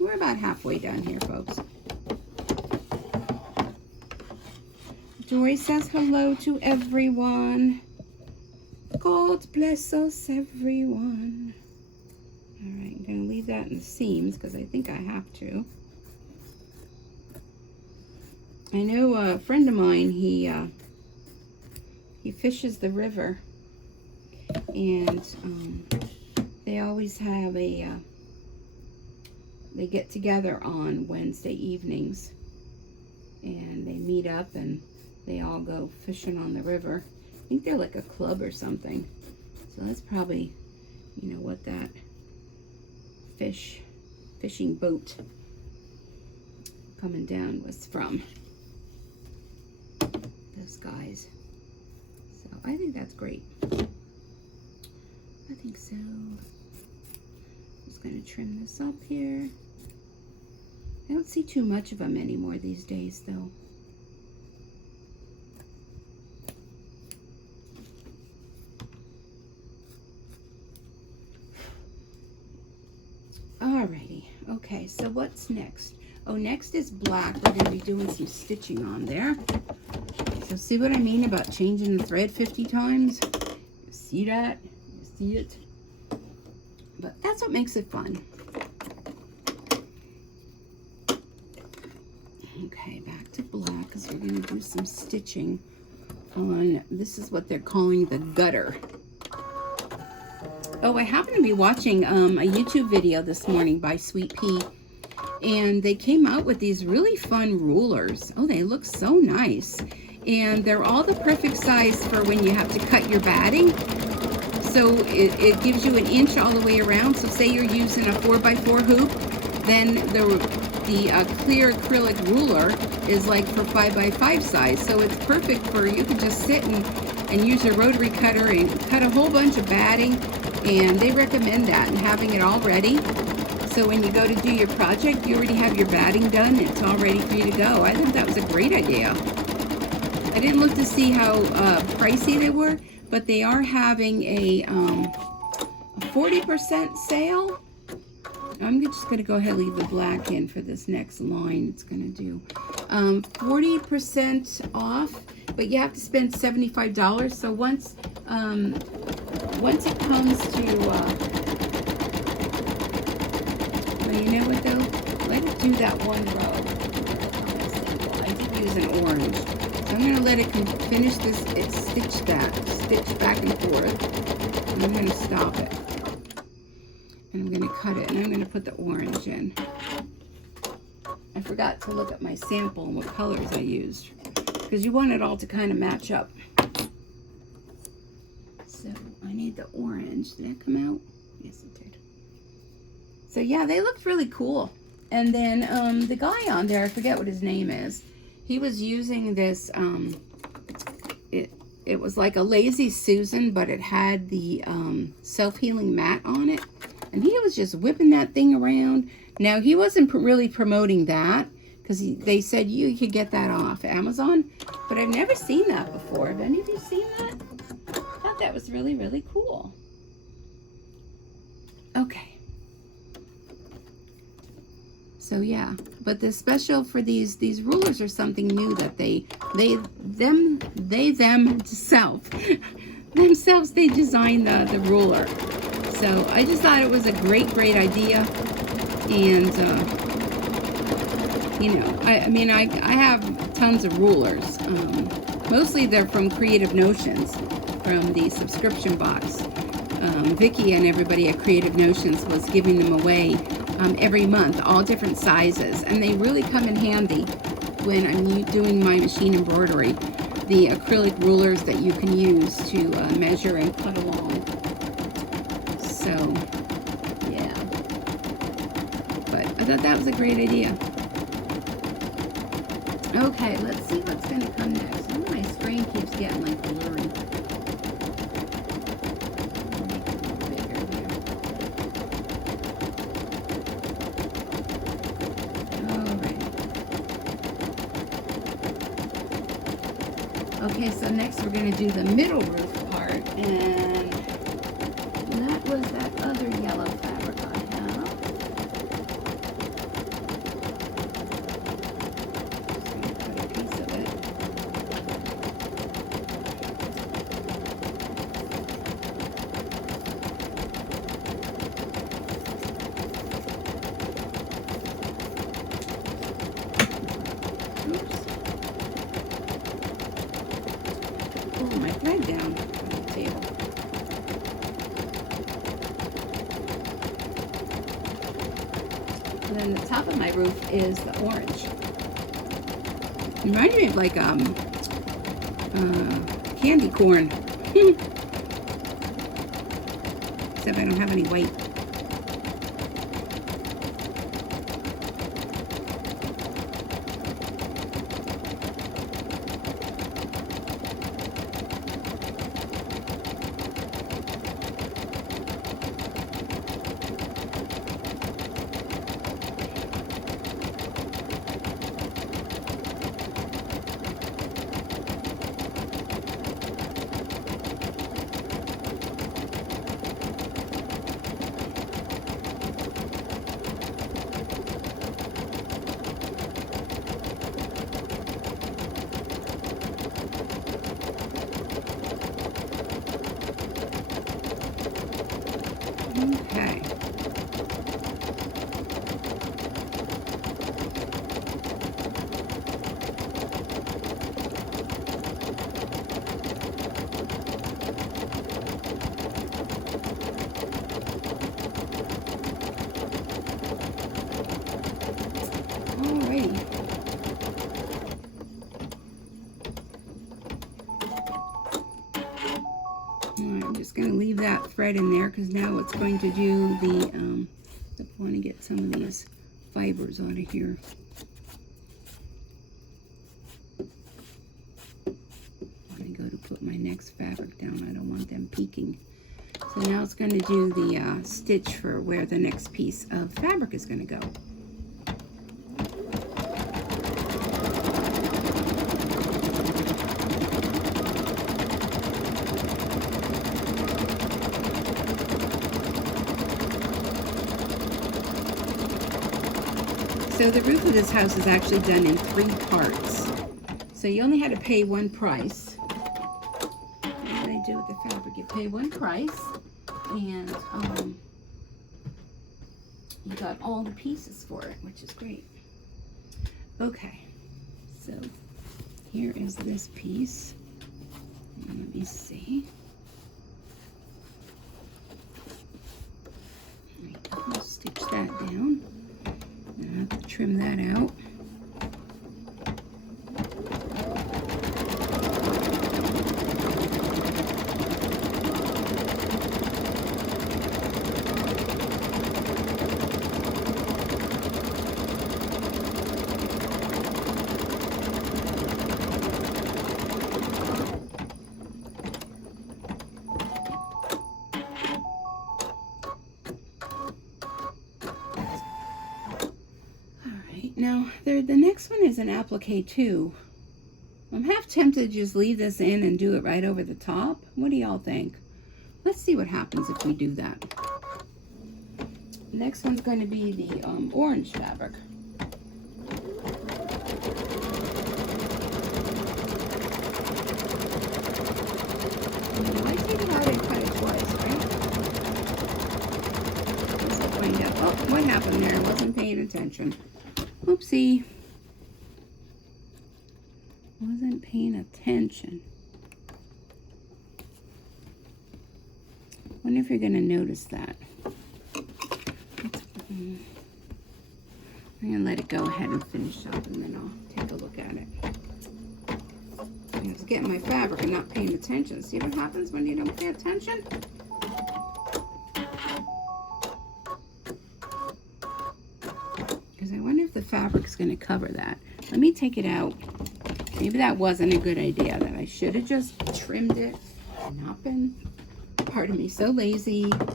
We're about halfway done here, folks. Dory says hello to everyone. God bless us, everyone. All right, I'm going to leave that in the seams because I think I have to. I know a friend of mine, he fishes the river, and they always have they get together on Wednesday evenings, and they meet up and they all go fishing on the river. I think they're like a club or something. So that's probably, you know, what that fishing boat coming down was from. Those guys. So I think that's great. I think so. Just going to trim this up here. I don't see too much of them anymore these days, though. Alrighty. Okay, so what's next? Oh, next is black. We're going to be doing some stitching on there. So see what I mean about changing the thread 50 times? You see that? You see it? But that's what makes it fun. Okay, back to black because we're going to do some stitching on, this is what they're calling the gutter. Oh, I happened to be watching a YouTube video this morning by Sweet Pea, and they came out with these really fun rulers. Oh, they look so nice. And they're all the perfect size for when you have to cut your batting. So it gives you an inch all the way around. So say you're using a 4x4 hoop, then the clear acrylic ruler is like for 5x5 size. So it's perfect for, you can just sit and use your rotary cutter and cut a whole bunch of batting. And they recommend that and having it all ready. So when you go to do your project, you already have your batting done. It's all ready for you to go. I thought that was a great idea. I didn't look to see how pricey they were, but they are having a 40% sale. I'm just going to go ahead and leave the black in for this next line. It's going to do 40% off, but you have to spend $75. So once it comes to, well, you know what though? Let it do that one row. I did use an orange. So I'm going to let it finish this, stitch back and forth. And I'm going to stop it. And I'm going to cut it, and I'm going to put the orange in. I forgot to look at my sample and what colors I used, because you want it all to kind of match up. So I need the orange. Did that come out? Yes, it did. So yeah, they looked really cool. And then the guy on there, I forget what his name is, he was using this, it was like a Lazy Susan, but it had the self-healing mat on it. And he was just whipping that thing around. Now, he wasn't really promoting that, because they said you could get that off Amazon. But I've never seen that before. Have any of you seen that? I thought that was really, really cool. Okay. So, yeah. But the special for these rulers are something new that themselves, they designed the ruler. So I just thought it was a great idea. And, you know, I mean, I have tons of rulers. Mostly they're from Creative Notions, from the subscription box. Vicki and everybody at Creative Notions was giving them away every month, all different sizes. And they really come in handy when I'm doing my machine embroidery. The acrylic rulers that you can use to measure and cut along. So, yeah. But I thought that was a great idea. Okay, let's see what's going to come next. Oh, my screen keeps getting like blurry. Make it a little bigger here. Alright. Okay, so next we're going to do the middle roof part, and that was that other yellow fabric I have. Just going to cut a piece of it. Oops. Oh, my thread down on the table. And then the top of my roof is the orange. It reminds me of like candy corn. Except I don't have any white. Okay. Alrighty. Alright, I'm just going to leave that thread in there because now it's going to do the, I want to get some of these fibers out of here. I'm going to go to put my next fabric down. I don't want them peeking. So now it's going to do the stitch for where the next piece of fabric is going to go. So the roof of this house is actually done in 3 parts. So you only had to pay one price. What do I do with the fabric? You pay one price, and you got all the pieces for it, which is great. Okay, so here is this piece. Let me see. I'll stitch that down. I have to trim that out. Now, the next one is an applique too. I'm half tempted to just leave this in and do it right over the top. What do y'all think? Let's see what happens if we do that. Next one's going to be the orange fabric. I take it out and cut it twice, right? Let's find out. Oh, what happened there? I wasn't paying attention. Oopsie. Wasn't paying attention. Wonder if you're going to notice that. I'm going to let it go ahead and finish up, and then I'll take a look at it. I was getting my fabric and not paying attention. See what happens when you don't pay attention? Because I wonder if the fabric's going to cover that. Let me take it out. Maybe that wasn't a good idea, that I should have just trimmed it. Not been, pardon me, so lazy. All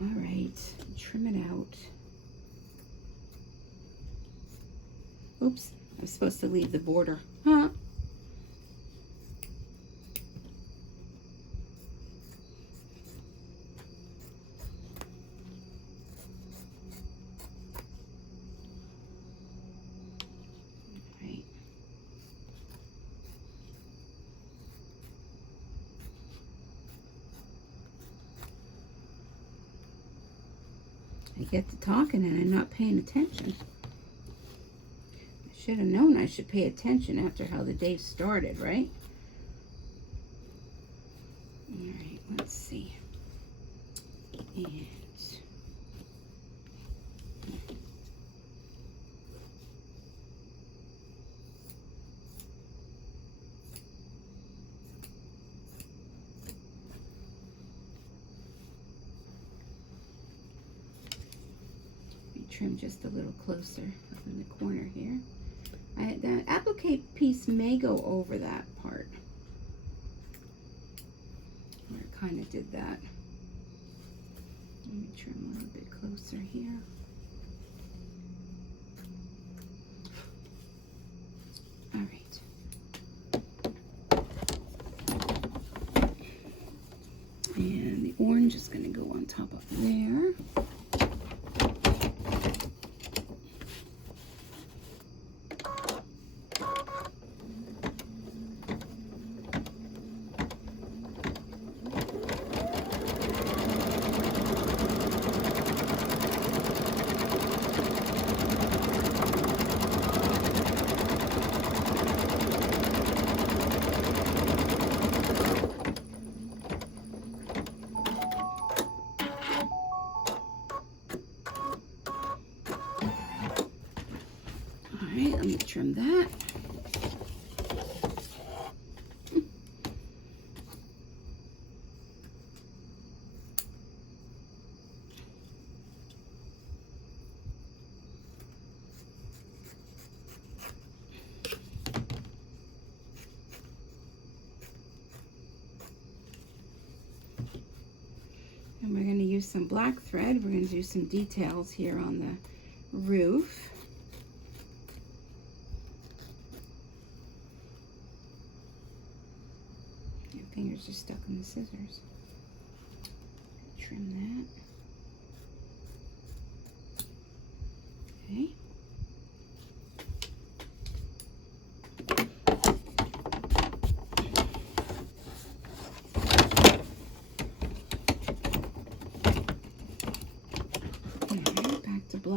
right, trim it out. Oops, I was supposed to leave the border. Huh? I get to talking and I'm not paying attention. I should have known I should pay attention after how the day started, right? All right, let's see. And trim just a little closer up in the corner here. The applique piece may go over that part. Or it kind of did that. Let me trim a little bit closer here. All right. And the orange is going to go on top of there. Let me trim that. And we're going to use some black thread. We're going to do some details here on the roof. Fingers are stuck in the scissors. Trim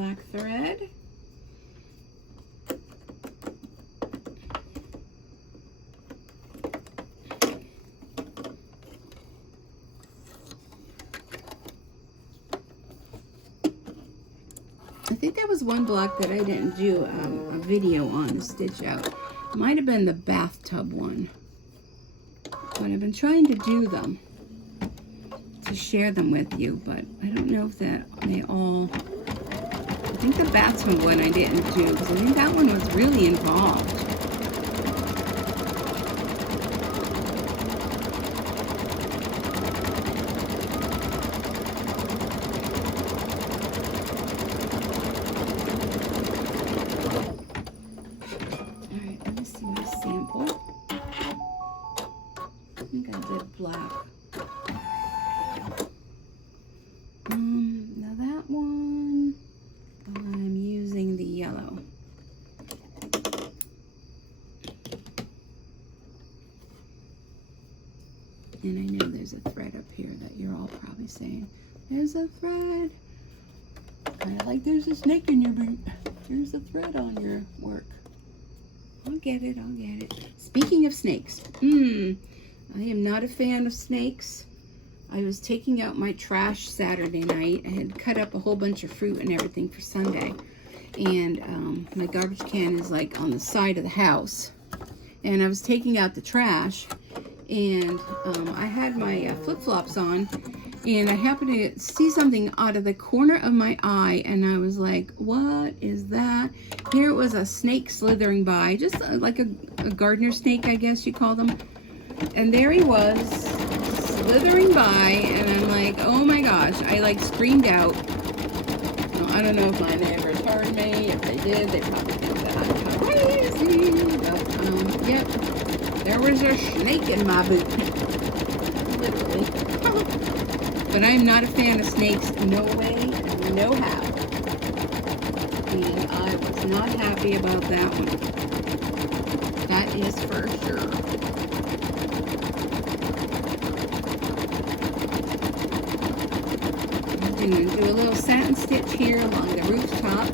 black thread. I think that was one block that I didn't do a video on the stitch out. Might have been the bathtub one. But I've been trying to do them to share them with you, but I don't know if that they all. I think the bathtub one I didn't do because I think that one was really involved. And I know there's a thread up here that you're all probably saying, there's a thread. Kind of like there's a snake in your boot. There's a thread on your work. I'll get it, I'll get it. Speaking of snakes, I am not a fan of snakes. I was taking out my trash Saturday night. I had cut up a whole bunch of fruit and everything for Sunday. And my garbage can is like on the side of the house. And I was taking out the trash. And I had my flip-flops on, and I happened to see something out of the corner of my eye, and I was like, what is that? Here it was a snake slithering by, just like a gardener snake, I guess you call them. And there he was, slithering by, and I'm like, oh my gosh, I like screamed out. Well, I don't know if my neighbors heard me. If they did, they probably think that I'm crazy. But, yep. There was a snake in my boot. Literally. But I'm not a fan of snakes. No way, no how. And I was not happy about that one. That is for sure. I'm going to do a little satin stitch here along the rooftop.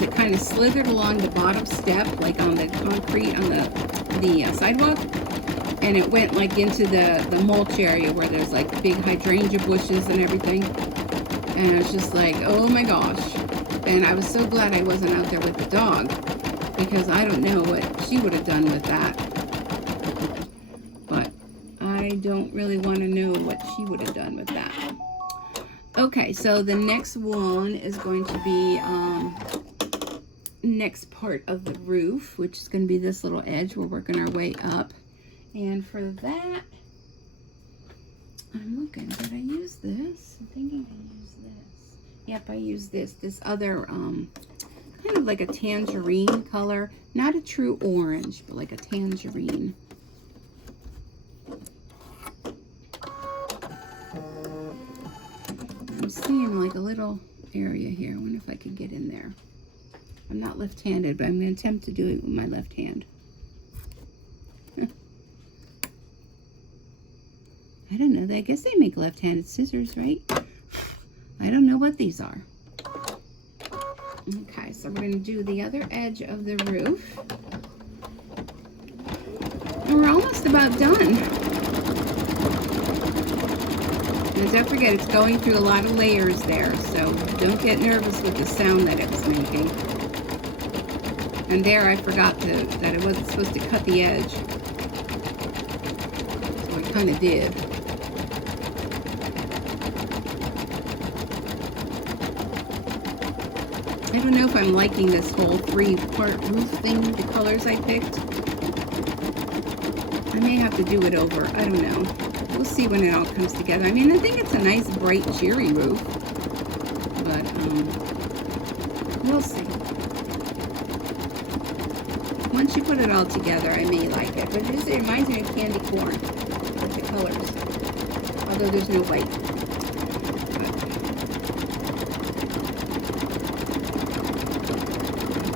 It kind of slithered along the bottom step, like on the concrete on the sidewalk, and it went like into the mulch area where there's like big hydrangea bushes and everything. And I was just like, oh my gosh. And I was so glad I wasn't out there with the dog, because I don't know what she would have done with that. But I don't really want to know what she would have done with that. Okay, so the next one is going to be next part of the roof, which is going to be this little edge. We're working our way up, and for that I'm looking, did I use this? I'm thinking I used this. Yep, I used this other kind of like a tangerine color, not a true orange, but like a tangerine. I'm seeing like a little area here. I wonder if I could get in there. I'm not left-handed, but I'm going to attempt to do it with my left hand. I don't know. I guess they make left-handed scissors, right? I don't know what these are. Okay, so we're going to do the other edge of the roof. And we're almost about done. And don't forget, it's going through a lot of layers there, so don't get nervous with the sound that it was making. And there I forgot that I wasn't supposed to cut the edge. So I kind of did. I don't know if I'm liking this whole 3-part roof thing, the colors I picked. I may have to do it over. I don't know. We'll see when it all comes together. I mean, I think it's a nice, bright, cheery roof. But, we'll see. Once you put it all together, I may like it. But it reminds me of candy corn, like the colors. Although there's no white.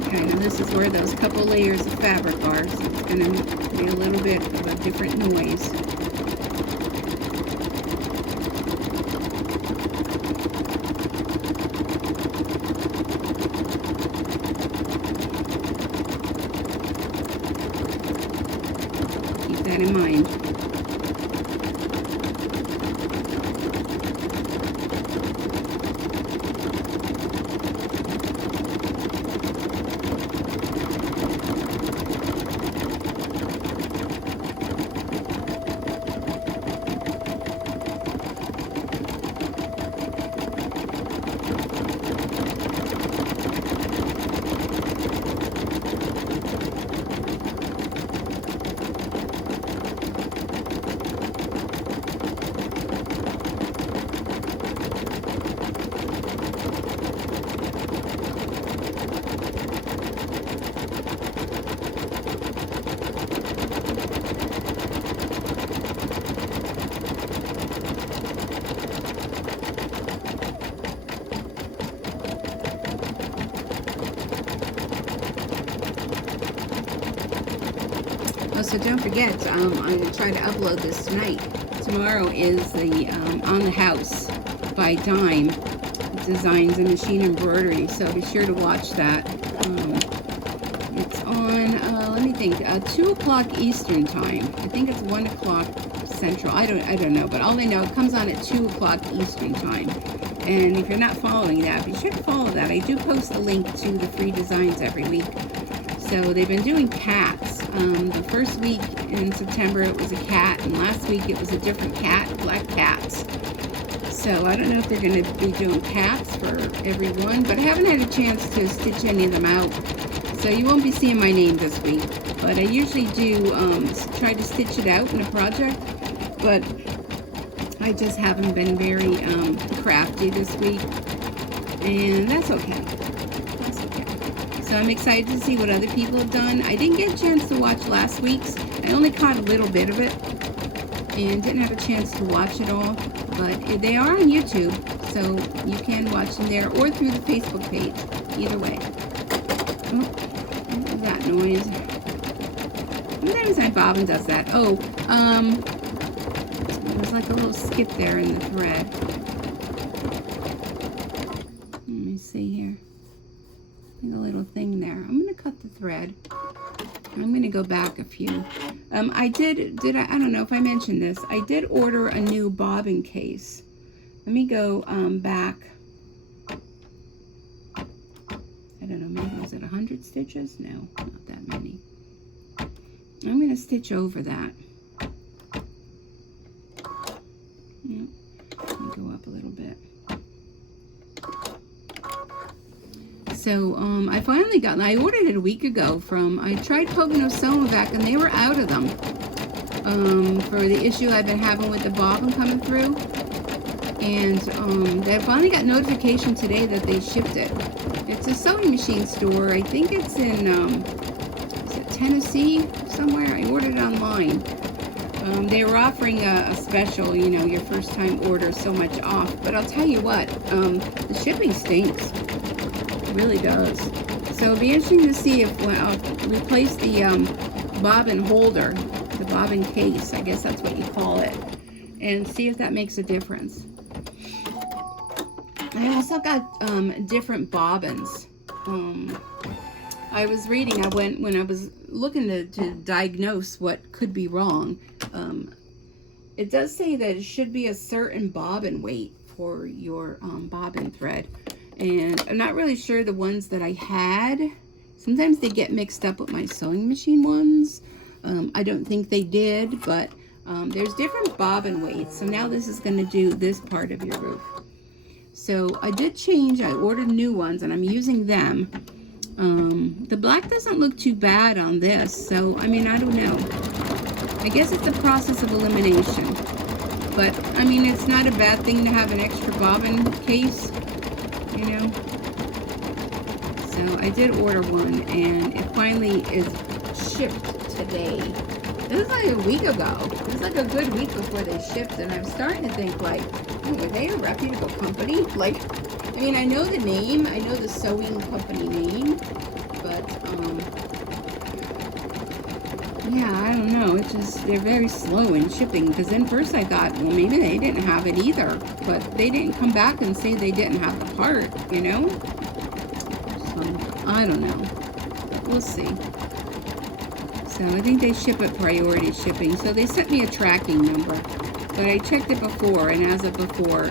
Okay, now this is where those couple layers of fabric are. So it's going to be a little bit of a different noise. Keep that in mind. Oh, so don't forget, I'm going to try to upload this tonight. Tomorrow is the On the House by Dime Designs and Machine Embroidery, so be sure to watch that. It's on, let me think, 2 o'clock Eastern time. I think it's 1 o'clock Central. I don't know, but all I know, it comes on at 2 o'clock Eastern time. And if you're not following that, be sure to follow that. I do post a link to the free designs every week. So they've been doing cats. The first week in September it was a cat, and last week it was a different cat, black cats. So I don't know if they're going to be doing cats for everyone, but I haven't had a chance to stitch any of them out. So you won't be seeing my name this week. But I usually do try to stitch it out in a project, but I just haven't been very crafty this week, and that's okay. So I'm excited to see what other people have done. I didn't get a chance to watch last week's. I only caught a little bit of it and didn't have a chance to watch it all. But they are on YouTube, so you can watch them there or through the Facebook page. Either way. Oh, what was that noise? Sometimes my bobbin does that. Oh, there's like a little skip there in the thread. Let me see here. The little thing there. I'm going to cut the thread. I'm going to go back a few. I don't know if I mentioned this. I did order a new bobbin case. Let me go back. I don't know, maybe was it 100 stitches? No, not that many. I'm going to stitch over that. Yep. Let me go up a little bit. So I finally got, I ordered it a week ago from, I tried Pocono Sewing back and they were out of them for the issue I've been having with the bobbin coming through. And I finally got notification today that they shipped it. It's a sewing machine store. I think it's in is it Tennessee somewhere. I ordered it online. They were offering a special, you know, your first time order so much off. But I'll tell you what, the shipping stinks. Really does. So it'll be interesting to see if I'll replace the bobbin holder, the bobbin case, I guess that's what you call it, and see if that makes a difference. I also got different bobbins. I was reading, when I was looking to diagnose what could be wrong, it does say that it should be a certain bobbin weight for your bobbin thread. And I'm not really sure the ones that I had. Sometimes they get mixed up with my sewing machine ones. I don't think they did, but there's different bobbin weights. So now this is going to do this part of your roof. So I did change. I ordered new ones, and I'm using them. The black doesn't look too bad on this. So, I mean, I don't know. I guess it's a process of elimination. But, I mean, it's not a bad thing to have an extra bobbin case. You know, so I did order one, and it finally is shipped today. This is like a week ago. It was like a good week before they shipped, and I'm starting to think, like, oh, were they a reputable company? Like, I mean, I know the name, I know the sewing company name, but Yeah, I don't know. It's just, they're very slow in shipping. Because then first I thought, well, maybe they didn't have it either. But they didn't come back and say they didn't have the part, you know? So, I don't know. We'll see. So, I think they ship it priority shipping. So, they sent me a tracking number. But I checked it before, and as of before,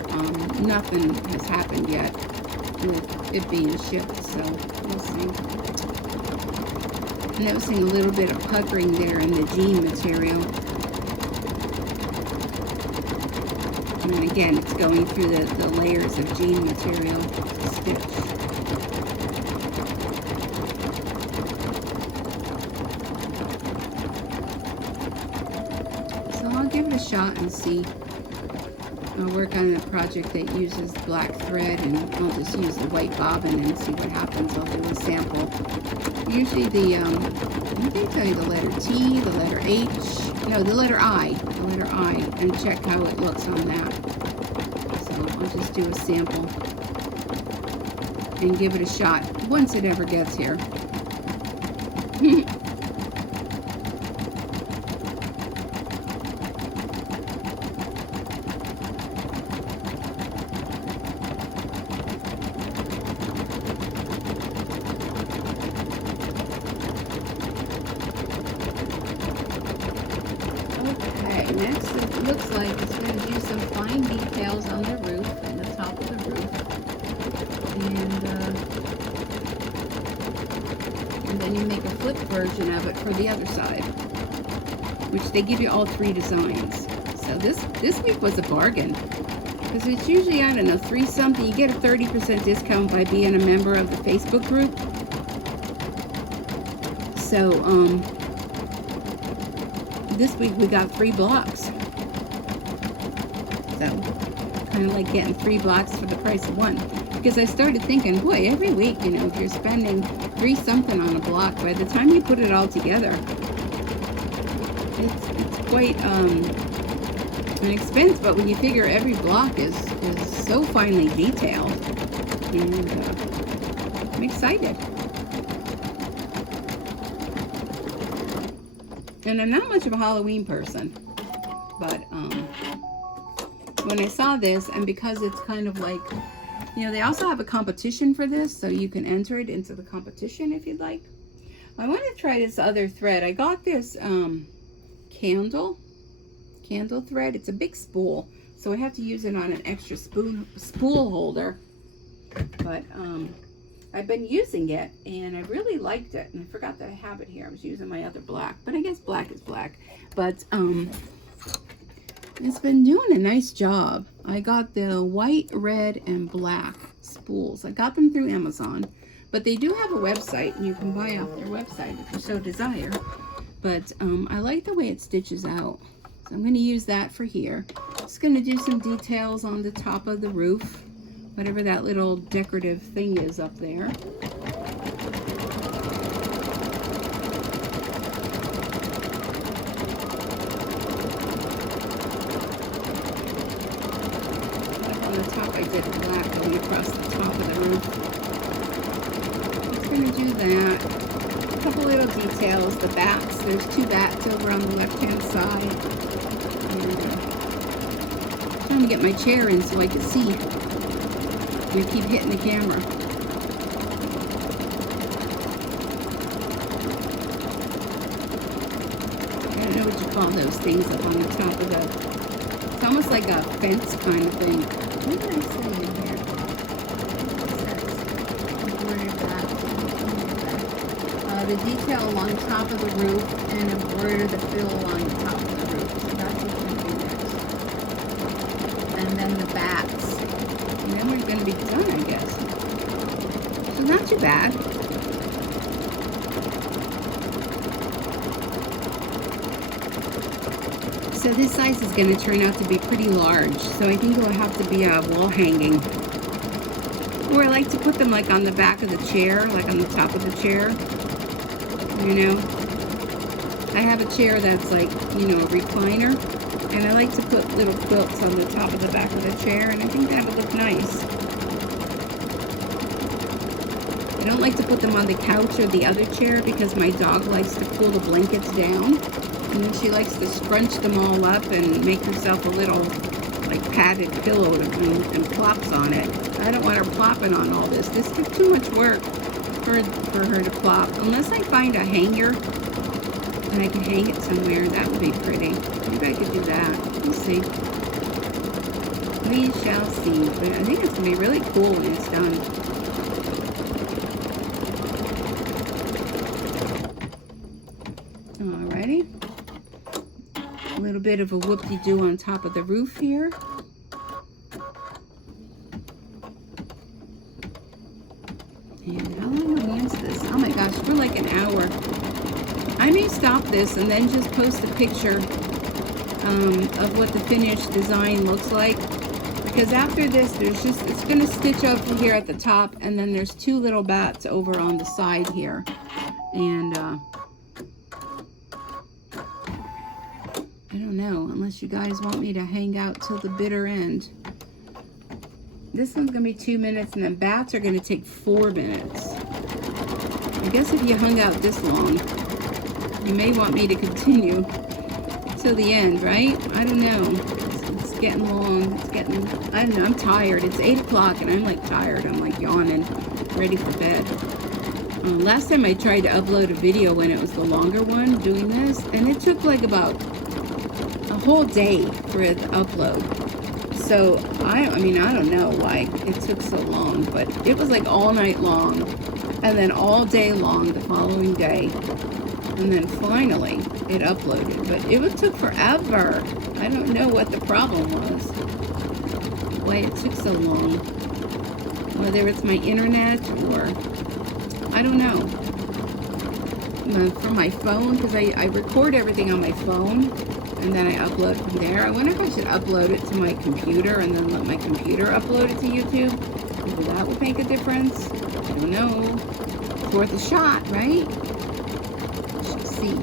nothing has happened yet with it being shipped. So, we'll see. I'm noticing a little bit of puckering there in the jean material. And again, it's going through the layers of jean material to stitch. So I'll give it a shot and see. I'll work on a project that uses black thread, and I'll just use the white bobbin and see what happens. I'll do a sample. Usually I think the letter T, the letter H, no, the letter I, and check how it looks on that. So I'll just do a sample and give it a shot once it ever gets here. Next, it looks like it's going to do some fine details on the roof, and the top of the roof, and then you make a flip version of it for the other side, which they give you all 3 designs. So this week was a bargain, because it's usually, I don't know, 3 something. You get a 30% discount by being a member of the Facebook group. So this week we got 3 blocks. So, kind of like getting 3 blocks for the price of 1. Because I started thinking, boy, every week, you know, if you're spending 3 something on a block, by the time you put it all together, it's quite an expense. But when you figure every block is so finely detailed, and I'm excited. And I'm not much of a Halloween person, but when I saw this, and because it's kind of like, you know, they also have a competition for this, so you can enter it into the competition if you'd like. I want to try this other thread. I got this candle thread. It's a big spool, so I have to use it on an extra spool holder. But I've been using it, and I really liked it, and I forgot that I have it here. I was using my other black, but I guess black is black. But it's been doing a nice job. I got the white, red, and black spools. I got them through Amazon, but they do have a website, and you can buy off their website if you so desire. But I like the way it stitches out, so I'm going to use that for here. Just going to do some details on the top of the roof, whatever that little decorative thing is up there. Up on the top I did black going across the top of the roof. Just going to do that. A couple little details. The bats. There's 2 bats over on the left-hand side. And, trying to get my chair in so I can see. You keep hitting the camera. I don't know what you call those things up on the top of the... It's almost like a fence kind of thing. What did I say in here? The detail along top of the roof, and embroider the fill along the top of the roof. So that's what we're going to do next. And then the bats. And then we're going to be done, I guess. So not too bad. So this size is going to turn out to be pretty large. So I think it will have to be a wall hanging. Or I like to put them like on the back of the chair, like on the top of the chair. You know, I have a chair that's like, you know, a recliner, and I like to put little quilts on the top of the back of the chair, and I think that would look nice. don't like to put them on the couch or the other chair because my dog likes to pull the blankets down. And then she likes to scrunch them all up and make herself a little, like, padded pillow and plops on it. I don't want her plopping on all this. This took too much work for her to plop. Unless I find a hanger and I can hang it somewhere, that would be pretty. Maybe I could do that. We'll see. We shall see. But I think it's going to be really cool when it's done. Alrighty. A little bit of a whoop-de-doo on top of the roof here. And how long are we into this? Oh my gosh, we're like an hour. I may stop this and then just post a picture of what the finished design looks like. Because after this, there's just, it's going to stitch up here at the top, and then there's two little bats over on the side here. And I don't know, unless you guys want me to hang out till the bitter end. This one's going to be 2 minutes, and then bats are going to take 4 minutes. I guess if you hung out this long, you may want me to continue till the end, right? I don't know. It's getting long. It's getting, I don't know, I'm tired. It's 8 o'clock, and I'm like tired. I'm like yawning, ready for bed. Last time I tried to upload a video when it was the longer one, doing this, and it took like about a whole day for it to upload. So I mean, I don't know why it took so long, but it was like all night long, and then all day long the following day, and then finally it uploaded. But it took forever. I don't know what the problem was, why it took so long. Whether it's my internet or I don't know. From my phone, because I record everything on my phone, and then I upload from there. I wonder if I should upload it to my computer and then let my computer upload it to YouTube. Maybe that would make a difference. I don't know. It's worth a shot, right? Shall see.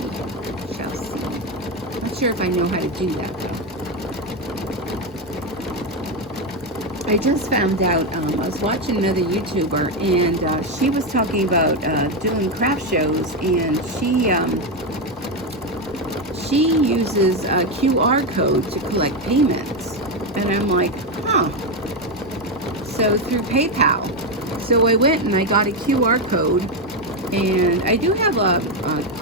Shall see. Not sure if I know how to do that, though. I just found out, I was watching another YouTuber, and she was talking about doing craft shows, and she uses a QR code to collect payments. And I'm like, huh. So through PayPal. So I went and I got a QR code, and I do have a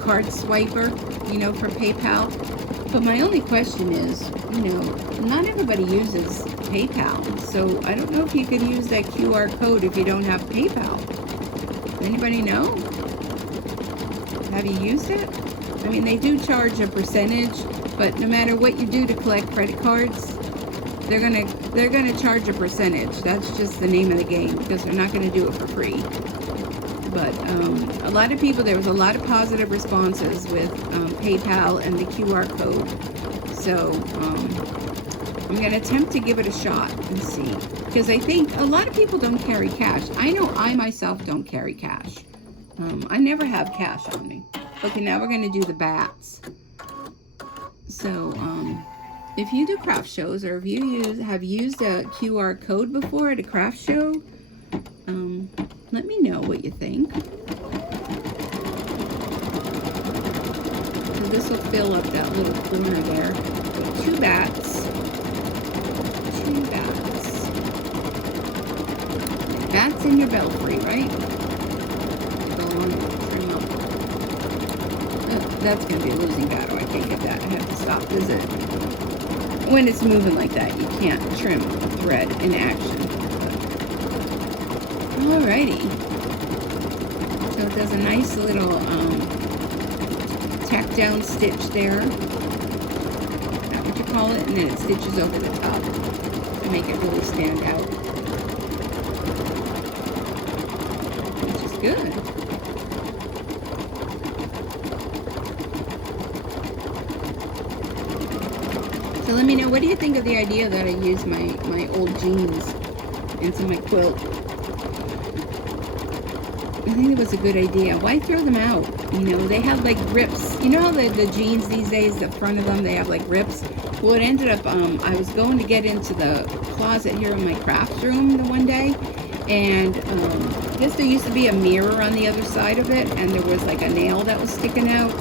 card swiper, you know, for PayPal. But my only question is, you know, not everybody uses PayPal. So I don't know if you could use that QR code if you don't have PayPal. Anybody know? Have you used it? I mean, they do charge a percentage, but no matter what you do to collect credit cards, they're gonna charge a percentage. That's just the name of the game, because they're not gonna do it for free. But a lot of people, there was a lot of positive responses with PayPal and the QR code. So I'm gonna attempt to give it a shot and see, because I think a lot of people don't carry cash. I know I myself don't carry cash. I never have cash on me. Okay, now we're going to do the bats. So, if you do craft shows, or if you have used a QR code before at a craft show, let me know what you think. So this will fill up that little corner there. 2 bats. 2 bats. Bats in your belfry, right? That's going to be a losing battle. I can't get that. I have to stop, because when it's moving like that, you can't trim a thread in action. Alrighty. So it does a nice little tack down stitch there. Is that what you call it? And then it stitches over the top to make it really stand out. Which is good. So let me know, what do you think of the idea that I use my old jeans into my quilt? I think it was a good idea. Why throw them out? You know, they have like rips. You know how the jeans these days, the front of them, they have like rips? Well, it ended up, I was going to get into the closet here in my craft room the one day, And I guess there used to be a mirror on the other side of it, and there was like a nail that was sticking out,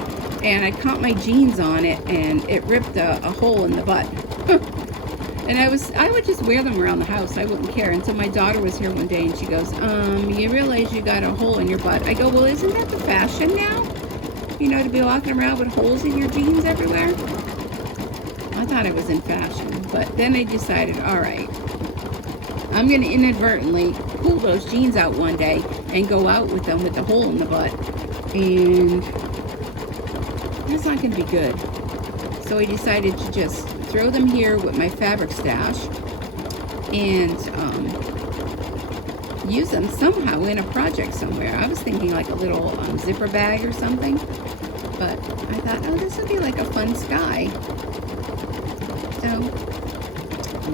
and I caught my jeans on it, and it ripped a hole in the butt. And I would just wear them around the house. I wouldn't care until my daughter was here one day, and she goes, you realize you got a hole in your butt? I go, well, isn't that the fashion now? You know, to be walking around with holes in your jeans everywhere? I thought it was in fashion, but then I decided, all right, I'm going to inadvertently pull those jeans out one day and go out with them with the hole in the butt, and that's not going to be good. So I decided to just throw them here with my fabric stash and use them somehow in a project somewhere. I was thinking like a little zipper bag or something, but I thought, oh, this would be like a fun sky. So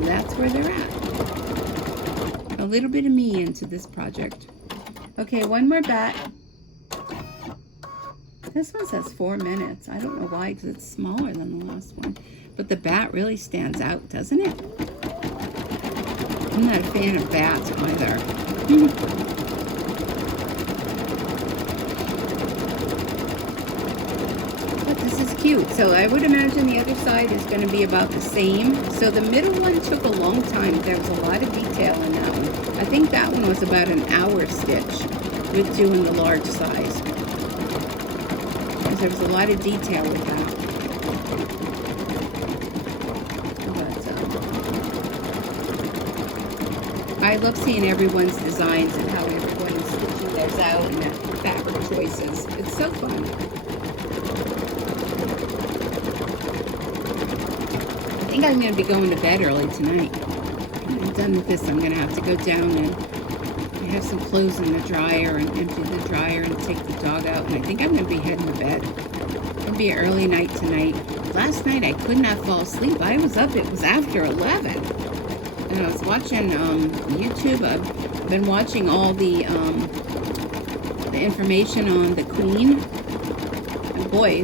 that's where they're at. A little bit of me into this project. Okay, one more bat. This one says 4 minutes. I don't know why, because it's smaller than the last one. But the bat really stands out, doesn't it? I'm not a fan of bats either. But this is cute. So I would imagine the other side is going to be about the same. So the middle one took a long time. There was a lot of detail in that one. I think that one was about an hour stitch with doing the large size. Because there was a lot of detail with that. I love seeing everyone's designs and how everyone's stitching theirs out and the fabric choices. It's so fun. I think I'm going to be going to bed early tonight. When I'm done with this, I'm going to have to go down and I have some clothes in the dryer and empty the dryer and take the dog out. And I think I'm going to be heading to bed. It's going to be an early night tonight. Last night I could not fall asleep. I was up. It was after 11. And I was watching YouTube. I've been watching all the information on the Queen. And boy,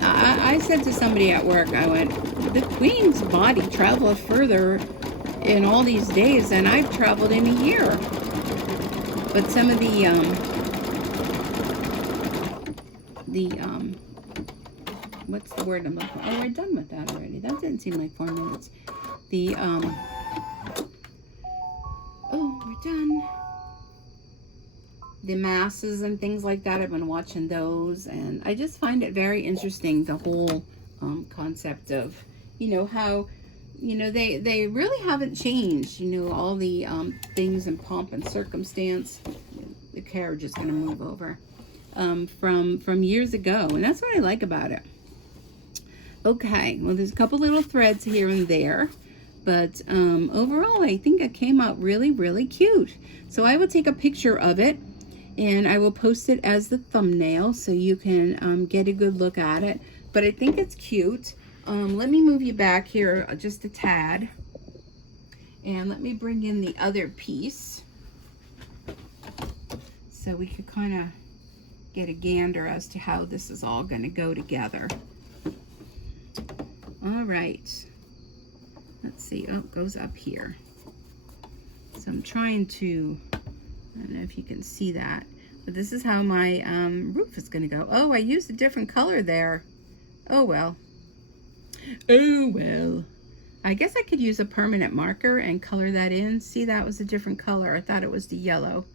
I said to somebody at work, I went, the Queen's body traveled further in all these days than I've traveled in a year. But some of the what's the word I'm looking for? Oh, we're done with that already. That didn't seem like 4 minutes. Oh, we're done. The masses and things like that, I've been watching those, and I just find it very interesting, the whole concept of, you know, how, you know, they really haven't changed, you know, all the things in pomp and circumstance. The carriage is going to move over from years ago, and that's what I like about it. Okay, well, there's a couple little threads here and there. But overall, I think it came out really, really cute. So I will take a picture of it, and I will post it as the thumbnail so you can get a good look at it. But I think it's cute. Let me move you back here just a tad. And let me bring in the other piece so we could kind of get a gander as to how this is all going to go together. All right. Let's see, oh, it goes up here. So I'm trying to, I don't know if you can see that, but this is how my roof is going to go. Oh, I used a different color there. Oh, well. Oh, well. I guess I could use a permanent marker and color that in. See, that was a different color. I thought it was the yellow,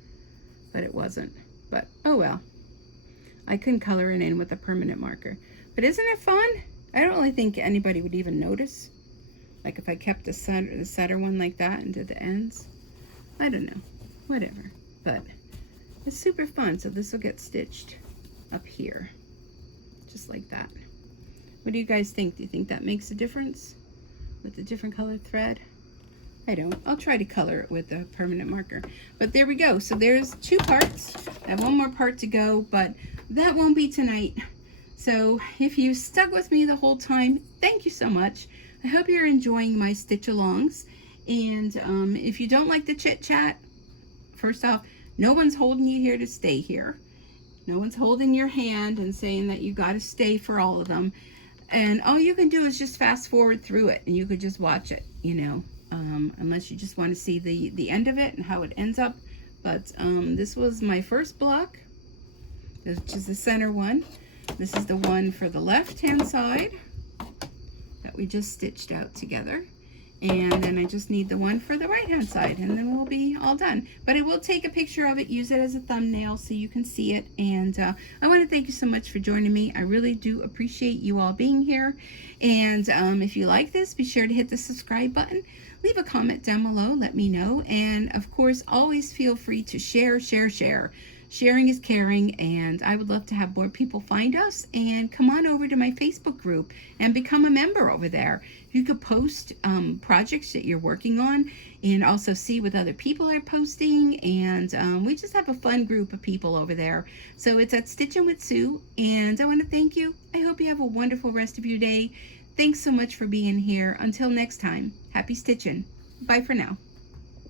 but it wasn't. But, oh, well. I couldn't color it in with a permanent marker. But isn't it fun? I don't really think anybody would even notice. Like if I kept the center one like that and did the ends. I don't know. Whatever. But it's super fun. So this will get stitched up here. Just like that. What do you guys think? Do you think that makes a difference with the different colored thread? I don't. I'll try to color it with a permanent marker. But there we go. So there's 2 parts. I have one more part to go, but that won't be tonight. So if you stuck with me the whole time, thank you so much. I hope you're enjoying my stitch alongs. And if you don't like the chit chat, first off, no one's holding you here to stay here. No one's holding your hand and saying that you got to stay for all of them. And all you can do is just fast forward through it and you could just watch it, you know. unless you just want to see the end of it and how it ends up. But this was my first block, which is the center one. This is the one for the left hand side that we just stitched out together. And then I just need the one for the right hand side, and then we'll be all done. But I will take a picture of it, use it as a thumbnail so you can see it. And I want to thank you so much for joining me. I really do appreciate you all being here. And if you like this, be sure to hit the subscribe button. Leave a comment down below, let me know. And of course, always feel free to share. Sharing is caring, and I would love to have more people find us. And come on over to my Facebook group and become a member over there. You could post projects that you're working on, and also see what other people are posting. And we just have a fun group of people over there. So it's at Stitchin' with Sue, and I want to thank you. I hope you have a wonderful rest of your day. Thanks so much for being here. Until next time, happy stitching. Bye for now.